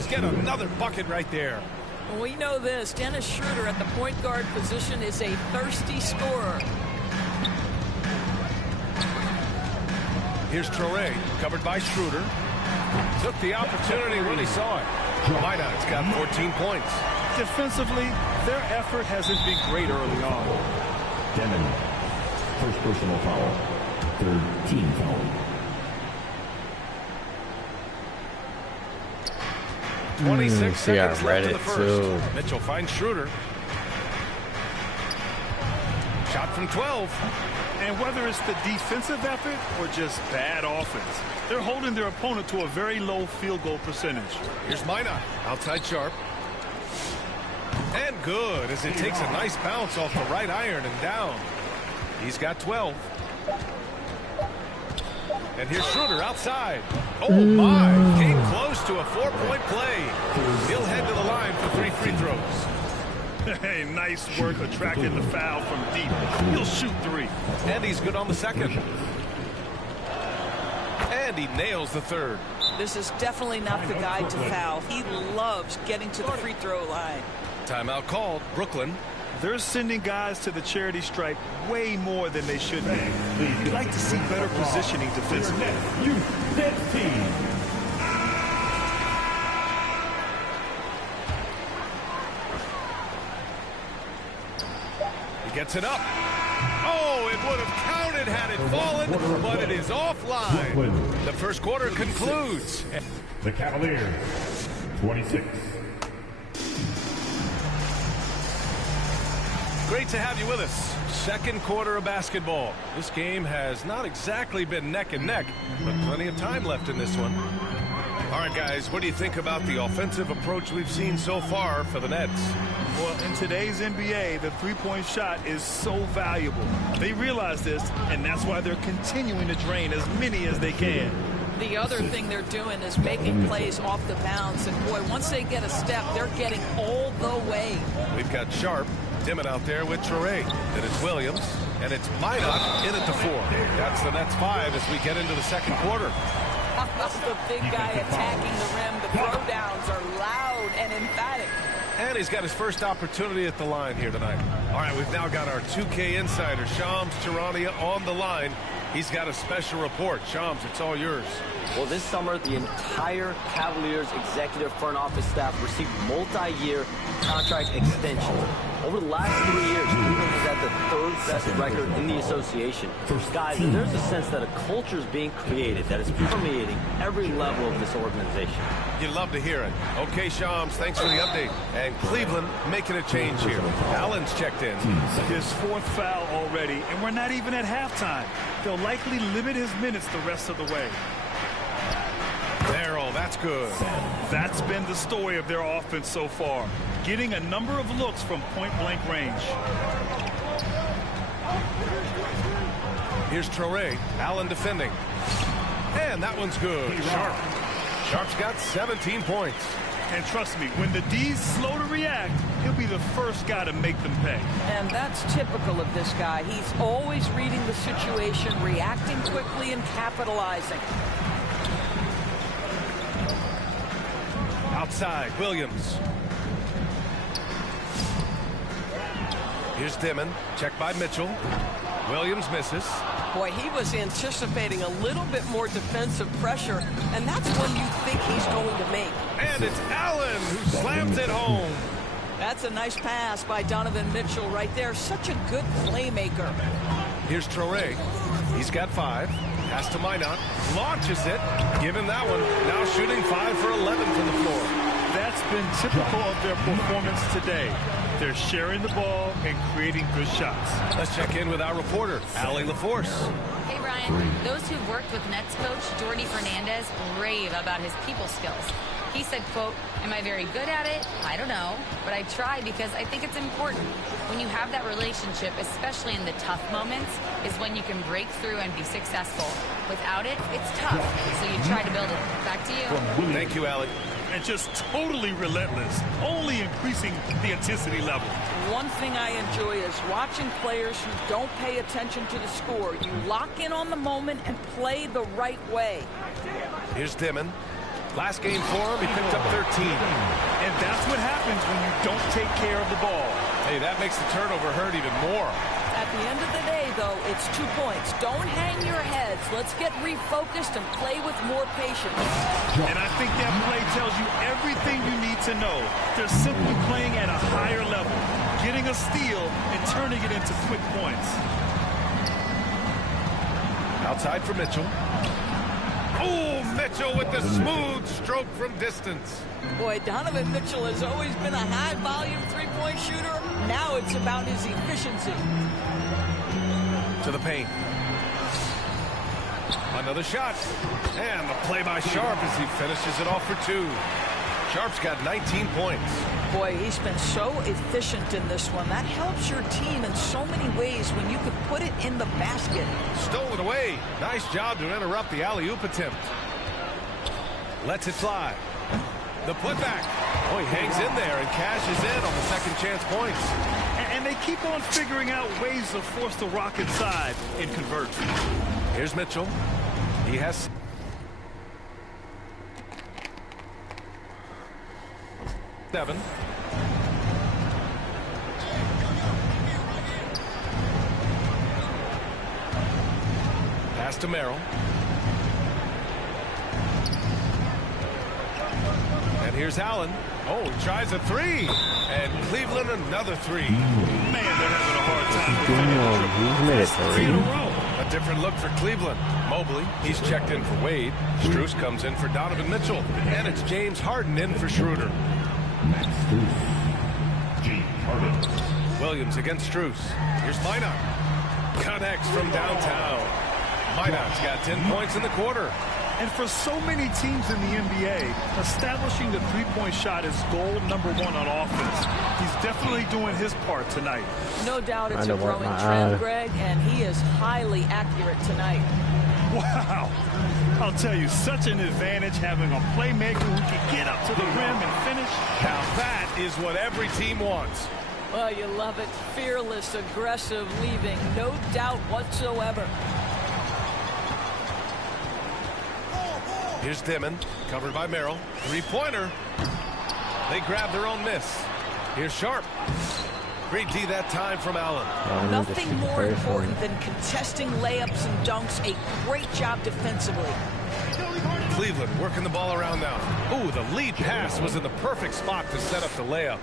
Get another bucket right there. We know this. Dennis Schroeder at the point guard position is a thirsty scorer. Here's Traore, covered by Schroeder. Took the opportunity when he saw it. Minot's got 14 points. Defensively, their effort hasn't been great early on. Demon, first personal foul, third team foul. 26 seconds left in the first. Too. Mitchell finds Schroeder. Shot from 12. And whether it's the defensive effort or just bad offense, they're holding their opponent to a very low field goal percentage. Here's Minot. Outside Sharp. And good as it takes a nice bounce off the right iron and down. He's got 12. And here's Schroeder outside. Oh, my. Came close to a 4-point play. He'll head to the line for 3 free throws. Hey, nice work attracting the foul from deep. He'll shoot 3. And he's good on the second. And he nails the third. This is definitely not the guy to foul. He loves getting to the free throw line. Timeout called. Brooklyn. They're sending guys to the charity stripe way more than they should be. You'd like to see better positioning defensively. He gets it up. Oh, it would have counted had it fallen, but it is offline. The first quarter concludes. The Cavaliers, 26. Great to have you with us. Second quarter of basketball. This game has not exactly been neck and neck, but plenty of time left in this one. All right, guys, what do you think about the offensive approach we've seen so far for the Nets? Well, in today's NBA, the three-point shot is so valuable. They realize this, and that's why they're continuing to drain as many as they can. The other thing they're doing is making plays off the bounce, and boy, once they get a step, they're getting all the way. We've got Sharp, Dimmitt out there with Traore. Then it's Williams, and it's Minot in at the 4. That's the Nets 5 as we get into the second quarter. The big guy attacking the rim. The throwdowns are loud and emphatic. And he's got his first opportunity at the line here tonight. All right, we've now got our 2K insider, Shams Charania, on the line. He's got a special report. Shams, it's all yours. Well, this summer, the entire Cavaliers executive front office staff received multi-year contract extensions. Over the last 3 years, Cleveland has had the third best record in the association. Guys, there's a sense that a culture is being created that is permeating every level of this organization. You'd love to hear it. Okay, Shams, thanks for the update. And Cleveland making a change here. Allen's checked in. His 4th foul already, and we're not even at halftime. They'll likely limit his minutes the rest of the way. Merrill, that's good. That's been the story of their offense so far, getting a number of looks from point-blank range. Here's Traore. Allen defending. And that one's good. Sharp. Sharp's got 17 points. And trust me, when the D's slow to react, he'll be the first guy to make them pay. And that's typical of this guy. He's always reading the situation, reacting quickly, and capitalizing. Outside, Williams. Here's Dimon. Checked by Mitchell. Williams misses. Boy, he was anticipating a little bit more defensive pressure, and that's one you think he's going to make. And it's Allen who slams it home. That's a nice pass by Donovan Mitchell right there. Such a good playmaker. Here's Traore. He's got 5. Pass to Minot. Launches it. Give him that one. Now shooting 5 for 11 from the floor. That's been typical of their performance today. They're sharing the ball and creating good shots. Let's check in with our reporter, Allie LaForce. Hey, Ryan. Those who've worked with Nets coach Jordi Fernandez rave about his people skills. He said, quote, "Am I very good at it? I don't know. But I try because I think it's important. When you have that relationship, especially in the tough moments, is when you can break through and be successful. Without it, it's tough. So you try to build it." Back to you. Thank you, Allie. And just totally relentless, only increasing the intensity level. One thing I enjoy is watching players who don't pay attention to the score. You lock in on the moment and play the right way. Here's Dimon. Last game for him, he picked up 13. And that's what happens when you don't take care of the ball. Hey, that makes the turnover hurt even more. At At the end of the day, though, it's 2 points. Don't hang your heads. Let's get refocused and play with more patience. And I think that play tells you everything you need to know. They're simply playing at a higher level, getting a steal and turning it into quick points. Outside for Mitchell. Oh, Mitchell with the smooth stroke from distance. Boy, Donovan Mitchell has always been a high-volume three-point shooter. Now it's about his efficiency. To the paint. Another shot. And the play by Sharp as he finishes it off for 2. Sharp's got 19 points. Boy, he's been so efficient in this one. That helps your team in so many ways when you can put it in the basket. Stole it away. Nice job to interrupt the alley-oop attempt. Lets it fly. The putback. Oh, he hangs in there and cashes in on the second chance points. And they keep on figuring out ways to force the Rock inside and convert. Here's Mitchell. He has... Seven. Pass to Merrill. And here's Allen. Oh, he tries a 3. And Cleveland another 3. Man, they're having a hard time. He's made it 3 in a row. A different look for Cleveland. Mobley, he's checked in for Wade. Strus comes in for Donovan Mitchell. And it's James Harden in for Schroeder. Williams against Strus. Here's Minot. Connects from downtown. Minot's got 10 points in the quarter. And for so many teams in the NBA, establishing the three-point shot is goal number 1 on offense. He's definitely doing his part tonight. No doubt it's a growing trend, Greg, and he is highly accurate tonight. Wow. I'll tell you, such an advantage having a playmaker who can get up to the rim and finish. Now that is what every team wants. Well, you love it. Fearless, aggressive, leaving. No doubt whatsoever. Here's Dimon, covered by Merrill. Three-pointer. They grab their own miss. Here's Sharp. Great D that time from Allen. Nothing more important than contesting layups and dunks. A great job defensively. Cleveland working the ball around now. Ooh, the lead pass was in the perfect spot to set up the layup.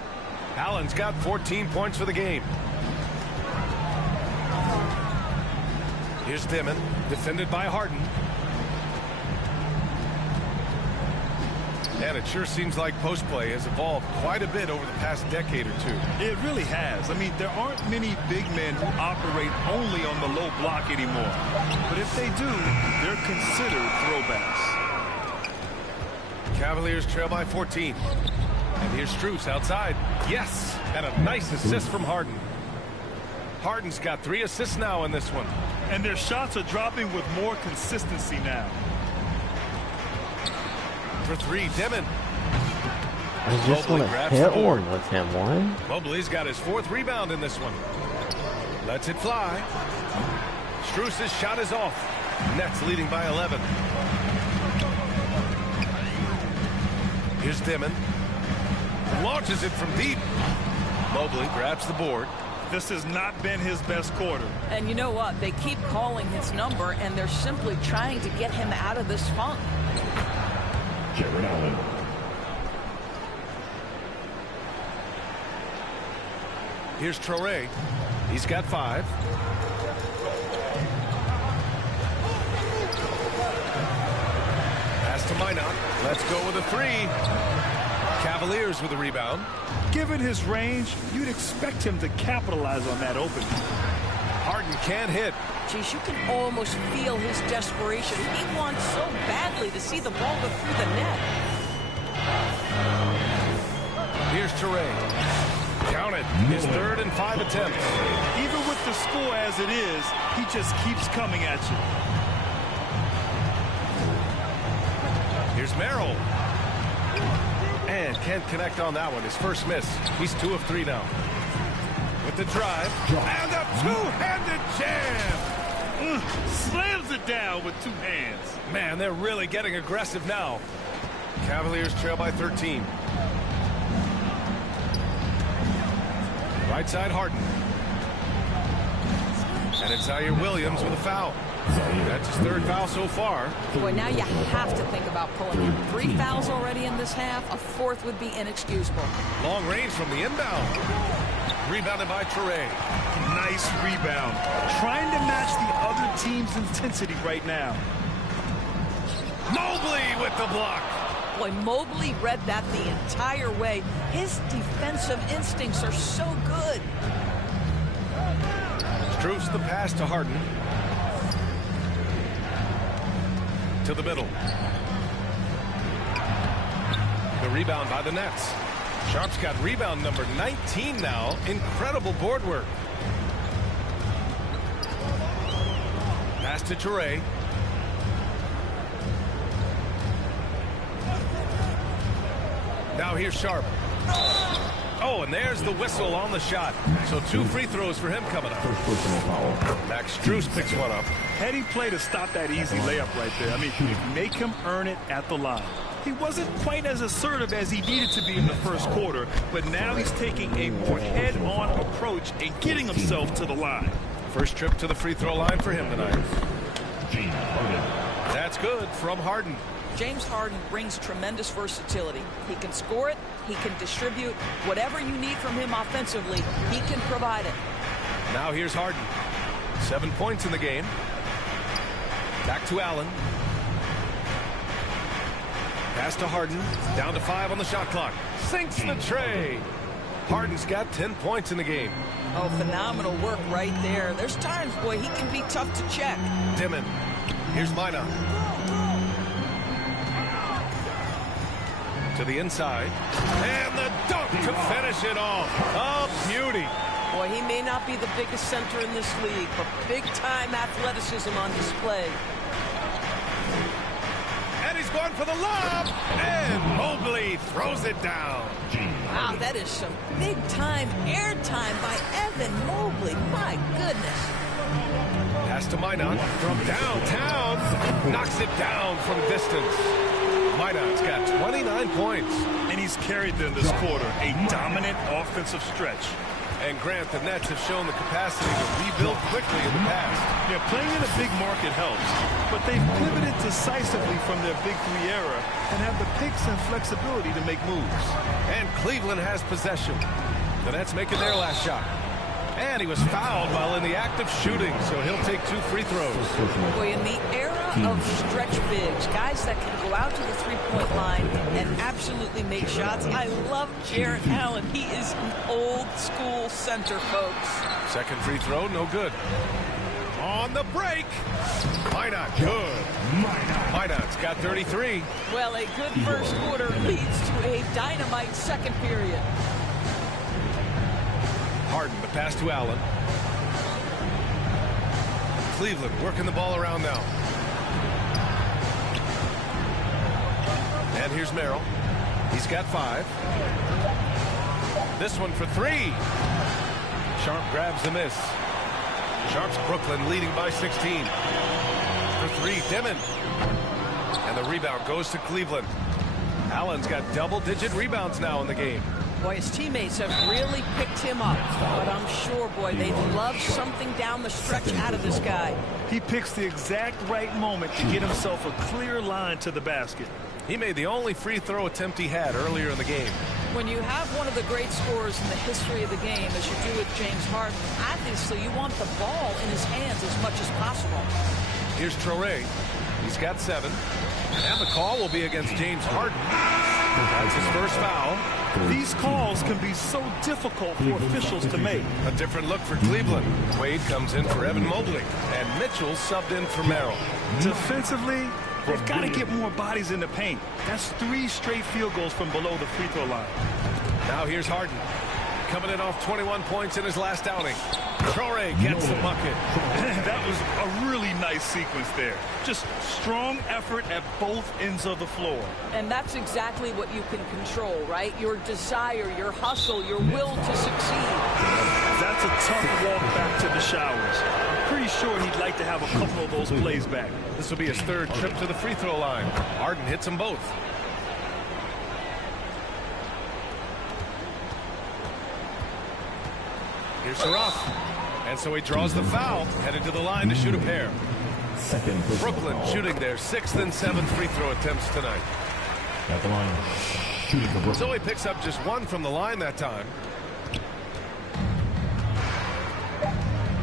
Allen's got 14 points for the game. Here's Dimon, defended by Harden. And it sure seems like post play has evolved quite a bit over the past decade or 2. It really has. I mean, there aren't many big men who operate only on the low block anymore. But if they do, they're considered throwbacks. Cavaliers trail by 14. And here's Strus outside. Yes! And a nice assist from Harden. Harden's got 3 assists now in this one. And their shots are dropping with more consistency now. For 3, Dimon. I just want to hit one with him, one. Mobley's got his 4th rebound in this one. Lets it fly. Strus's shot is off. Nets leading by 11. Here's Dimon. Launches it from deep. Mobley grabs the board. This has not been his best quarter. And you know what? They keep calling his number, and they're simply trying to get him out of this funk. Jared Allen. Here's Traore. He's got 5. Pass to Minot. Let's go with a 3. Cavaliers with a rebound. Given his range, you'd expect him to capitalize on that opening. Harden can't hit. Geez, you can almost feel his desperation. He wants so badly to see the ball go through the net. Here's Traore. Count it. His 3rd and 5 attempts. Even with the score as it is, he just keeps coming at you. Here's Merrill. And can't connect on that one. His first miss. He's 2 of 3 now. With the drive. And a two-handed jam. Slams it down with 2 hands. Man, they're really getting aggressive now. Cavaliers trail by 13. Right side Harden. And it's Zaire Williams with a foul. That's his third foul so far. Boy, now you have to think about pulling him. 3 fouls already in this half. A 4th would be inexcusable. Long range from the inbound. Rebounded by Toure. Nice rebound. Trying to match the other team's intensity right now. Mobley with the block. Boy, Mobley read that the entire way. His defensive instincts are so good. Strus the pass to Harden. To the middle. The rebound by the Nets. Sharp's got rebound number 19 now. Incredible board work. Pass to Toure. Now here's Sharp. Oh, and there's the whistle on the shot. So 2 free throws for him coming up. Max Strus picks one up. Heady play to stop that easy layup right there. I mean, make him earn it at the line. He wasn't quite as assertive as he needed to be in the first quarter, but now he's taking a more head-on approach and getting himself to the line. First trip to the free throw line for him tonight. That's good from Harden. James Harden brings tremendous versatility. He can score it, he can distribute. Whatever you need from him offensively, he can provide it. Now here's Harden. 7 points in the game. Back to Allen. Pass to Harden. Down to 5 on the shot clock. Sinks the tray. Harden's got 10 points in the game. Oh, phenomenal work right there. There's times, boy, he can be tough to check. Dimon. Here's Mina. To the inside. And the dunk to finish it off. Oh, beauty. Boy, he may not be the biggest center in this league, but big-time athleticism on display. And he's going for the lob. And Mobley throws it down. Wow, that is some big-time airtime by Evan Mobley. My goodness. Pass to Minot from downtown. Knocks it down from distance. Minot's got 29 points. And he's carried them this quarter. A dominant offensive stretch. And Grant, the Nets have shown the capacity to rebuild quickly in the past. Yeah, playing in a big market helps, but they've pivoted decisively from their Big 3 era and have the picks and flexibility to make moves. And Cleveland has possession. The Nets making their last shot. And he was fouled while in the act of shooting, so he'll take 2 free throws. Boy, in the era of stretch bigs, guys that can go out to the three-point line and absolutely make shots. I love Jarrett Allen. He is an old-school center, folks. Second free throw, no good. On the break. Minot, good. Minot's got 33. Well, a good first quarter leads to a dynamite second period. Harden, the pass to Allen. Cleveland working the ball around now. And here's Merrill. He's got 5. This one for 3. Sharp grabs the miss. Sharp's Brooklyn leading by 16. For 3, Dimon. And the rebound goes to Cleveland. Allen's got double-digit rebounds now in the game. Boy, his teammates have really picked him up. But I'm sure, boy, they'd love something down the stretch out of this guy. He picks the exact right moment to get himself a clear line to the basket. He made the only free throw attempt he had earlier in the game. When you have one of the great scorers in the history of the game, as you do with James Harden, obviously you want the ball in his hands as much as possible. Here's Toure. He's got 7. And the call will be against James Harden. That's his first foul. These calls can be so difficult for officials to make. A different look for Cleveland. Wade comes in for Evan Mobley. And Mitchell subbed in for Merrill. Defensively, they've got to get more bodies in the paint. That's 3 straight field goals from below the free throw line. Now here's Harden. Coming in off 21 points in his last outing. Toure gets the bucket. That was a really nice sequence there. Just strong effort at both ends of the floor. And that's exactly what you can control, right? Your desire, your hustle, your will to succeed. That's a tough walk back to the showers. I'm pretty sure he'd like to have a couple of those plays back. This will be his 3rd trip to the free throw line. Harden hits them both. Here's Saraf. And And so he draws the foul, headed to the line to shoot a pair. Second Brooklyn shooting their 6th and 7th free throw attempts tonight. at the line. Shooting for Brooklyn. So he picks up just 1 from the line that time.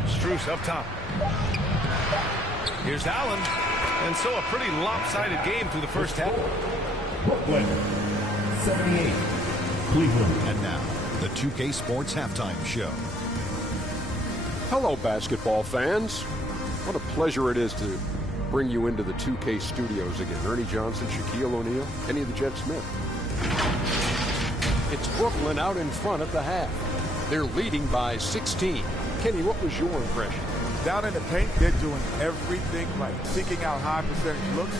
Strus up top. Here's Allen. And so a pretty lopsided game through the first half. Brooklyn, 78. Cleveland. And now, the 2K Sports Halftime Show. Hello, basketball fans. What a pleasure it is to bring you into the 2K studios again. Ernie Johnson, Shaquille O'Neal, Kenny the Jet Smith. It's Brooklyn out in front at the half. They're leading by 16. Kenny, what was your impression? Down in the paint, they're doing everything right, seeking out high percentage looks.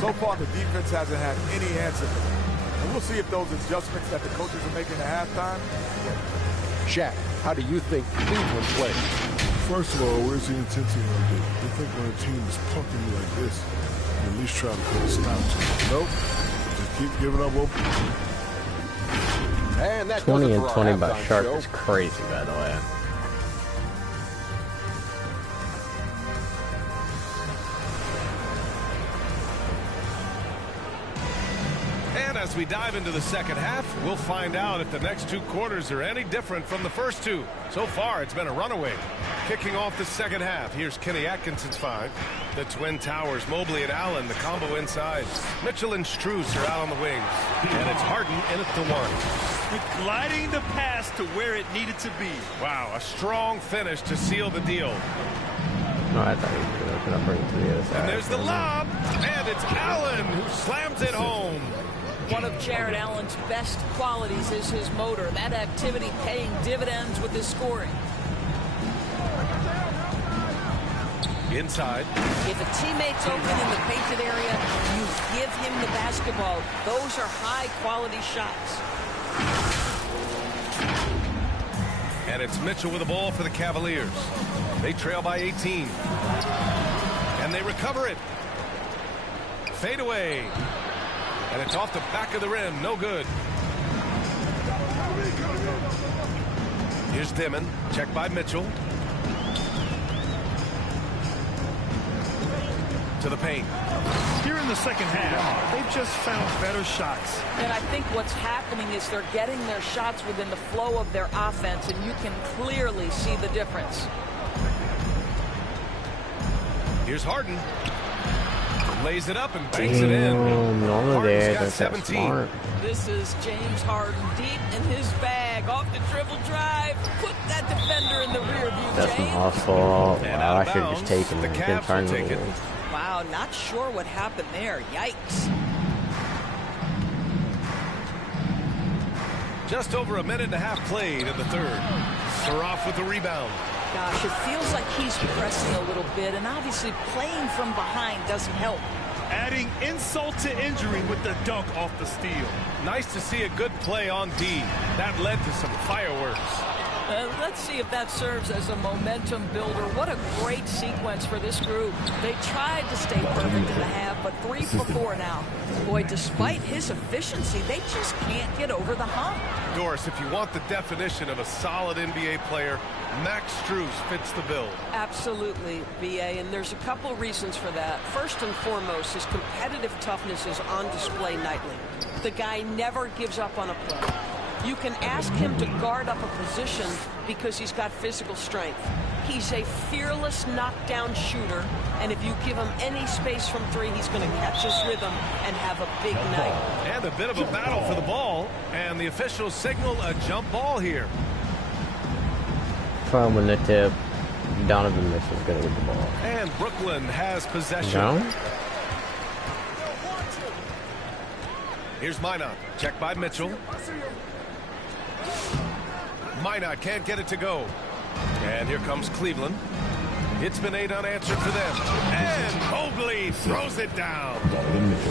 So far, the defense hasn't had any answer for them. And we'll see if those adjustments that the coaches are making at halftime. Shaq, how do you think Cleveland played? First of all, where's the intensity on this? You think when a team is punking you like this, you at least try to put a stop to it. Nope. Just keep giving up open. And that 20 and 20 by Sharp is crazy, by the way. And as we dive into the second half, we'll find out if the next 2 quarters are any different from the first 2. So far, it's been a runaway. Kicking off the second half, here's Kenny Atkinson's 5. The Twin Towers, Mobley and Allen, the combo inside. Mitchell and Strus are out on the wings. And it's Harden in at the 1. Gliding the pass to where it needed to be. Wow, a strong finish to seal the deal. No, I thought he was going to bring it to the other side. And there's the lob, and it's Allen who slams it home. One of Jared Allen's best qualities is his motor. That activity paying dividends with his scoring. Inside. If a teammate's open in the painted area, you give him the basketball. Those are high-quality shots. And it's Mitchell with the ball for the Cavaliers. They trail by 18. And they recover it. Fade away. And it's off the back of the rim. No good. Here's Dimon. Checked by Mitchell. To the paint. Here in the second half, they've just found better shots. And I think what's happening is they're getting their shots within the flow of their offense, and you can clearly see the difference. Here's Harden. Lays it up and banks it in. Harden's got 17. This is James Harden deep in his bag. Off the dribble drive. Put that defender in the rear view, That's James. my fault. Wow, I should have just taken The it. Cavs will take it. Wow, not sure what happened there. Yikes. Just over a minute and a half played in the third. Saroff with the rebound. Gosh, it feels like he's pressing a little bit, and obviously playing from behind doesn't help. Adding insult to injury with the dunk off the steal. Nice to see a good play on D. That led to some fireworks. Let's see if that serves as a momentum builder. What a great sequence for this group. They tried to stay perfect in the half, but 3 for 4 now. Boy, despite his efficiency, they just can't get over the hump. Doris, if you want the definition of a solid NBA player, Max Strus fits the bill. Absolutely, BA, and there's a couple reasons for that. First and foremost, his competitive toughness is on display nightly. The guy never gives up on a play. You can ask him to guard up a position because he's got physical strength. He's a fearless knockdown shooter, and if you give him any space from 3, he's going to catch his rhythm and have a big night. And a bit of a battle for the ball, and the officials signal a jump ball here. From when the tip, Donovan Mitchell's going to get the ball. And Brooklyn has possession. Down? Here's Minot. Checked by Mitchell. Minot can't get it to go. And here comes Cleveland. It's been 8 unanswered for them. And Mobley throws it down.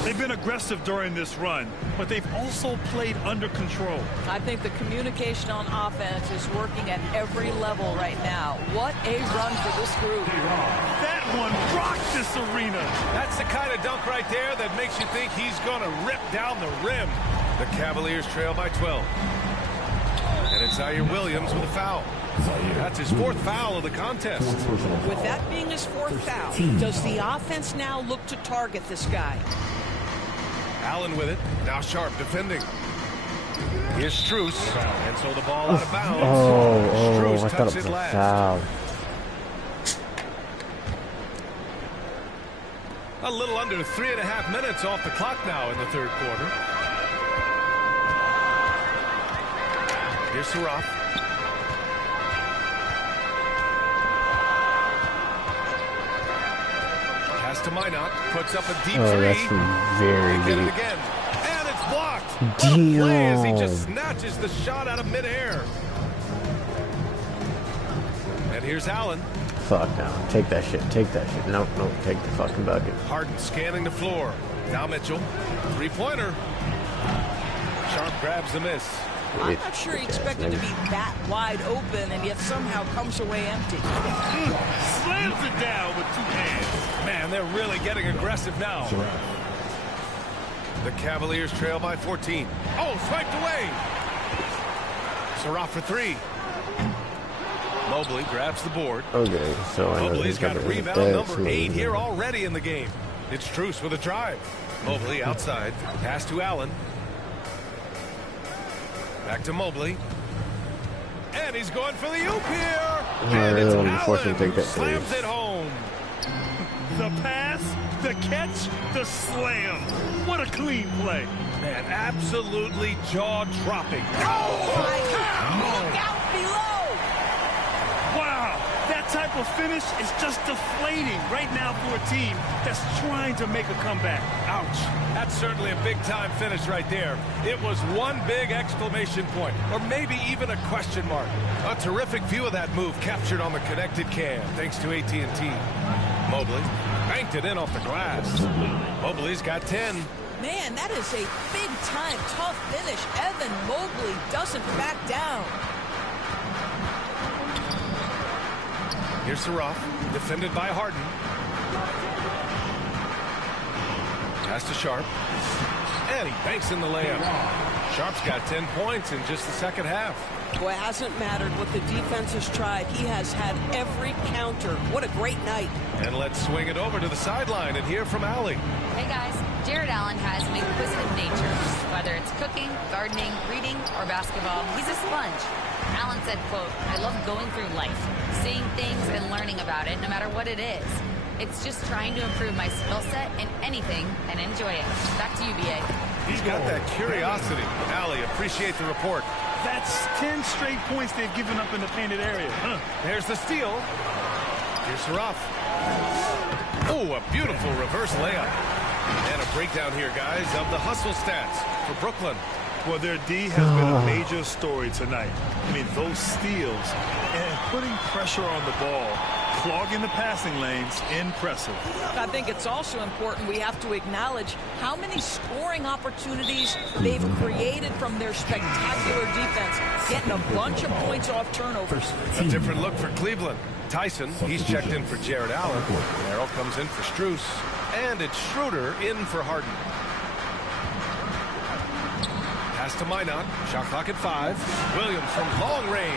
They've been aggressive during this run, but they've also played under control. I think the communication on offense is working at every level right now. What a run for this group. That one rocked this arena. That's the kind of dunk right there that makes you think he's going to rip down the rim. The Cavaliers trail by 12. And it's Zaire Williams with a foul. That's his 4th foul of the contest. With that being his 4th foul, does the offense now look to target this guy? Allen with it. Now Sharp defending. Here's Strus. And so the ball out of bounds. Oh, Strus I thought touched it was it a last. foul. A little under 3.5 minutes off the clock now in the 3rd quarter. Here's Saraf. Pass to Minot. Puts up a deep three. That's very Get it deep. again. And it's blocked. What a play as he just snatches the shot out of midair. And here's Allen. Fuck no. Take that shit. Take that shit. Nope, nope. Take the fucking bucket. Harden scanning the floor. Now Mitchell. 3-pointer. Sharp grabs the miss. I'm not sure he expected to be that wide open and yet somehow comes away empty. Slams it down with 2 hands. Man, they're really getting aggressive now. The Cavaliers trail by 14. Oh, swiped away. Saraf for 3. Mobley grabs the board. Okay, so I know Mobley's he's got got rebound number 8 here already in the game. It's Strus with a drive. Mobley outside. Pass to Allen. Back to Mobley. And he's going for the oop here. And it's Allen who slams it home. The pass, the catch, the slam. What a clean play. Man, absolutely jaw-dropping. Oh, my God. Look out below. Wow, that type of finish is just deflating right now for a team that's trying to make a comeback. Ouch. That's certainly a big-time finish right there. It was one big exclamation point, or maybe even a question mark. A terrific view of that move captured on the connected cam, thanks to AT&T. Mobley banked it in off the glass. Mobley's got 10. Man, that is a big-time tough finish. Evan Mobley doesn't back down. Here's Saraf, defended by Harden. Pass to Sharp. And he banks in the layup. Sharp's got 10 points in just the second half. Boy, it hasn't mattered what the defense has tried. He has had every counter. What a great night. And let's swing it over to the sideline and hear from Allie. Hey guys, Jared Allen has an inquisitive nature. Whether it's cooking, gardening, reading, or basketball, he's a sponge. Allen said, quote, "I love going through life, seeing things and learning about it no matter what it is. It's just trying to improve my skill set in anything and enjoy it." Back to you, BA. He's got that curiosity. Allie, appreciate the report. That's 10 straight points they've given up in the painted area. There's the steal. Here's Saraf. Oh, a beautiful reverse layup. And a breakdown here, guys, of the hustle stats for Brooklyn. Well, their D has been a major story tonight. I mean, those steals and putting pressure on the ball, clogging the passing lanes, impressive. I think it's also important we have to acknowledge how many scoring opportunities they've created from their spectacular defense, getting a bunch of points off turnovers. A different look for Cleveland. Tyson, he's checked in for Jared Allen. Merrill comes in for Strus. And it's Schroeder in for Harden. Pass to Minot. Shot clock at 5. Williams from long range.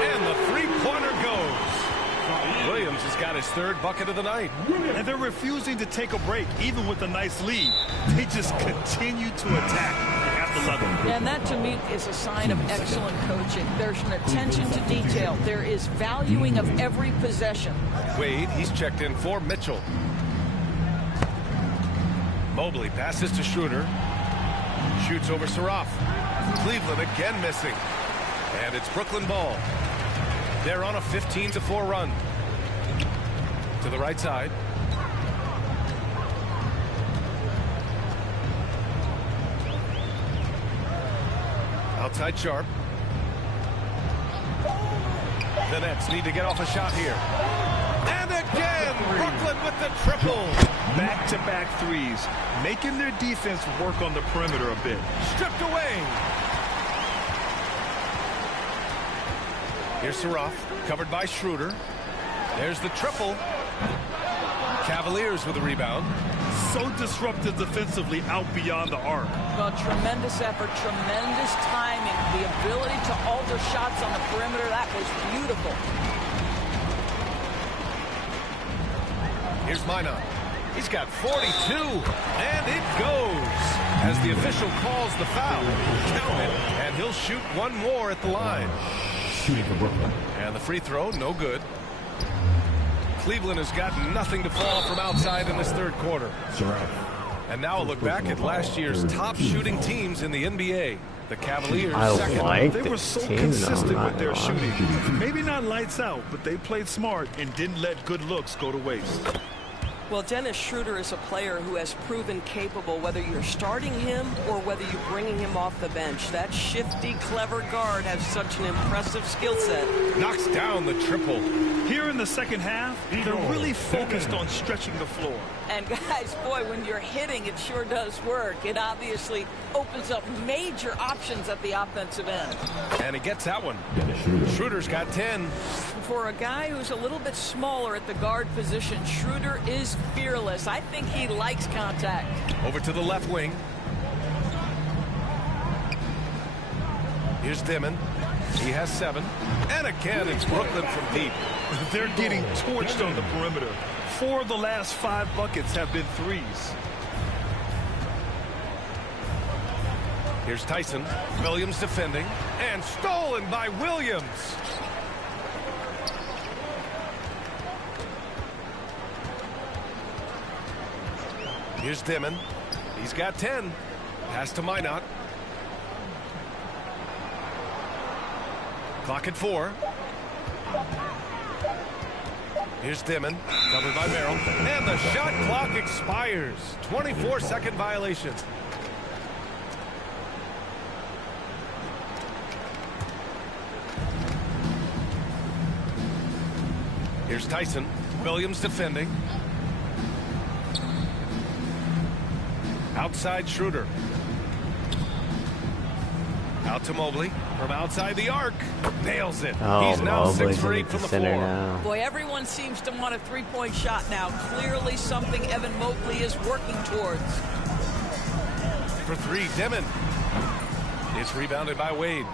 And the three-pointer goes. Williams has got his 3rd bucket of the night. And they're refusing to take a break, even with a nice lead. They just continue to attack. You have to love them. And that, to me, is a sign of excellent coaching. There's an attention to detail. There is valuing of every possession. Wade, he's checked in for Mitchell. Mobley passes to Schroeder. Shoots over Saraf. Cleveland again missing. And it's Brooklyn ball. They're on a 15-4 run. To the right side. Outside Sharp. The Nets need to get off a shot here. And again, Brooklyn with the triple. Back-to-back threes, making their defense work on the perimeter a bit. Stripped away. Here's Saraf, covered by Schroeder. There's the triple. Cavaliers with a rebound. So disruptive defensively out beyond the arc. Well, tremendous effort, tremendous timing. The ability to alter shots on the perimeter, that was beautiful. Here's Minot. He's got 42, and it goes. As the official calls the foul, count it, and he'll shoot one more at the line. Shooting for Brooklyn. And the free throw, no good. Cleveland has got nothing to fall from outside in this third quarter. And now a look back at last year's top shooting teams in the NBA. The Cavaliers second. They were so consistent with their shooting. Maybe not lights out, but they played smart and didn't let good looks go to waste. Well, Dennis Schroeder is a player who has proven capable whether you're starting him or whether you're bringing him off the bench. That shifty, clever guard has such an impressive skill set. Knocks down the triple. Here in the second half, they're really focused on stretching the floor. And guys, boy, when you're hitting, it sure does work. It obviously opens up major options at the offensive end. And he gets that one. Schroeder's got 10. For a guy who's a little bit smaller at the guard position, Schroeder is fearless. I think he likes contact. Over to the left wing. Here's Dimon. He has 7. And again, it's Brooklyn from deep. They're getting torched on the perimeter. 4 of the last 5 buckets have been threes. Here's Tyson. Williams defending. And stolen by Williams. Here's Dimon. He's got 10. Pass to Minot. Clock at 4. Here's Dimon. Covered by Merrill. And the shot clock expires. 24-second violation. Here's Tyson. Williams defending. Outside Schroeder. Out to Mobley. From outside the arc. Nails it. Oh, he's now Mobley's 6 for 8 from the floor. now. Boy, everyone seems to want a three-point shot now. Clearly something Evan Mobley is working towards. For 3, Dimon. It's rebounded by Wade.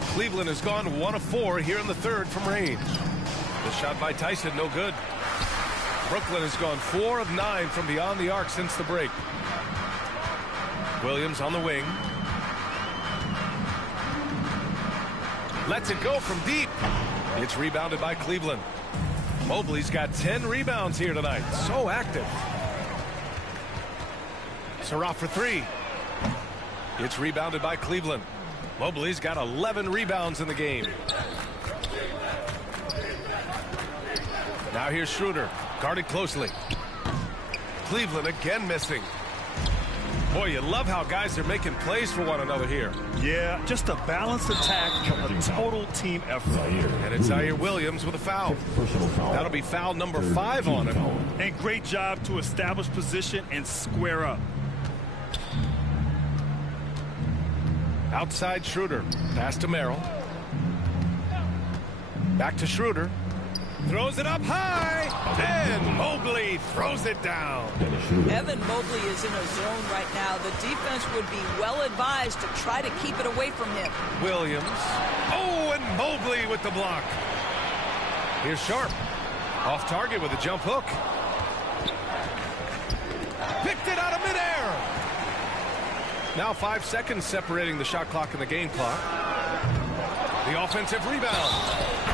Cleveland has gone 1 of 4 here in the third from range. The shot by Tyson, no good. Brooklyn has gone 4 of 9 from beyond the arc since the break. Williams on the wing. Lets it go from deep. It's rebounded by Cleveland. Mobley's got 10 rebounds here tonight. So active. Surratt for 3. It's rebounded by Cleveland. Mobley's got 11 rebounds in the game. Now here's Schroeder. Guarded closely. Cleveland again missing. Boy, you love how guys are making plays for one another here. Yeah, just a balanced attack, a total team effort. And it's Zaire Williams with a foul. That'll be foul number 5 on him. And great job to establish position and square up. Outside Schroeder. Pass to Merrill. Back to Schroeder. Throws it up high. And Mobley throws it down. Evan Mobley is in a zone right now. The defense would be well advised to try to keep it away from him. Williams. Oh, and Mobley with the block. Here's Sharp. Off target with a jump hook. Picked it out of midair. Now 5 seconds separating the shot clock and the game clock. The offensive rebound.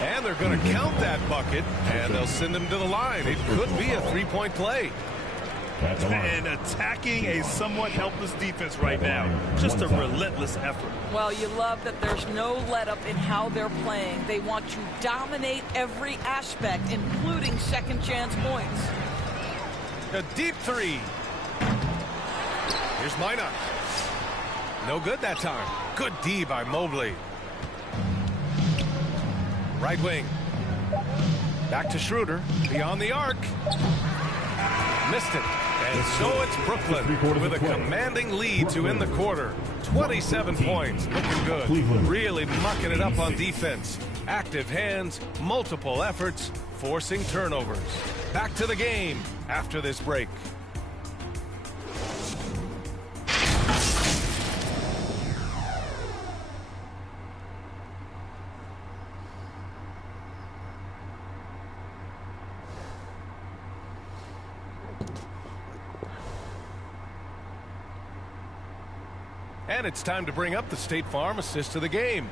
And they're going to count that bucket, and they'll send him to the line. It could be a three-point play. And attacking a somewhat helpless defense right now. Just a relentless effort. Well, you love that there's no let-up in how they're playing. They want to dominate every aspect, including second-chance points. A deep 3. Here's Minot. No good that time. Good D by Mobley. Right wing. Back to Schroeder. Beyond the arc. Missed it. And so it's Brooklyn with a commanding lead to end the quarter. 27 points. Looking good. Really mucking it up on defense. Active hands, multiple efforts, forcing turnovers. Back to the game after this break. And it's time to bring up the State Farm assist to the game.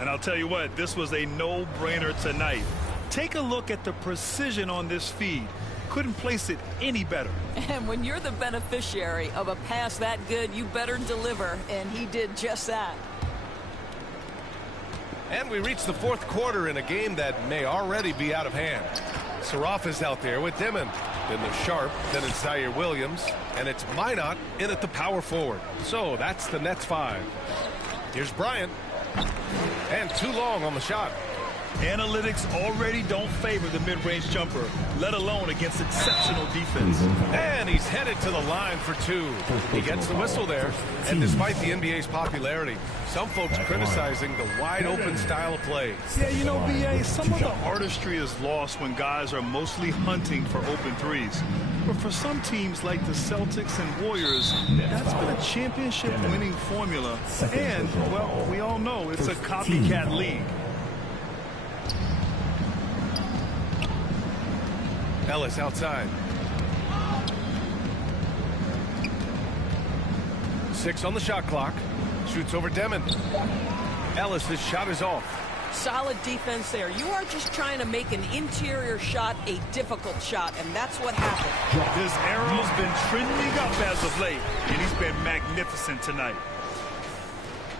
And I'll tell you what, this was a no-brainer tonight. Take a look at the precision on this feed. Couldn't place it any better. And when you're the beneficiary of a pass that good, you better deliver, and he did just that. And we reach the fourth quarter in a game that may already be out of hand. Saraf is out there with Dimon. Then there's Sharp, then it's Zaire Williams, and it's Minot in at the power forward. So that's the Nets 5. Here's Bryant. And too long on the shot. Analytics already don't favor the mid-range jumper, let alone against exceptional defense. And he's headed to the line for two. He gets the whistle there. And despite the NBA's popularity, some folks criticizing the wide-open style of play. Yeah, you know, BA, some of the artistry is lost when guys are mostly hunting for open threes. But for some teams like the Celtics and Warriors, that's been a championship-winning formula. And, well, we all know it's a copycat league. Ellis outside. 6 on the shot clock. Shoots over Demon. Ellis' shot is off. Solid defense there. You are just trying to make an interior shot a difficult shot, and that's what happened. This arrow's been trending up as of late, and he's been magnificent tonight.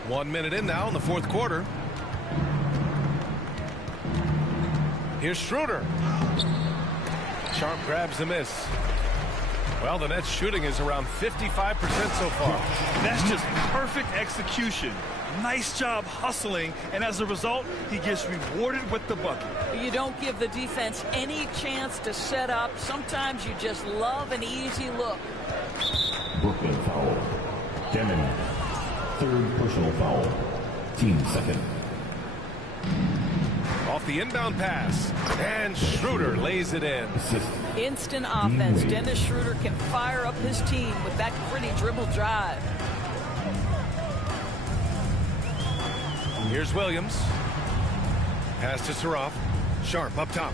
1 minute in now in the fourth quarter. Here's Schroeder. Sharp grabs the miss. Well, the Nets shooting is around 55% so far. That's just perfect execution. Nice job hustling, and as a result, he gets rewarded with the bucket. You don't give the defense any chance to set up. Sometimes you just love an easy look. Brooklyn foul. Demon. Third personal foul. Team second. Off the inbound pass, and Schroeder lays it in. Instant offense. Dennis Schroeder can fire up his team with that gritty dribble drive. Here's Williams. Pass to Saraf. Sharp up top.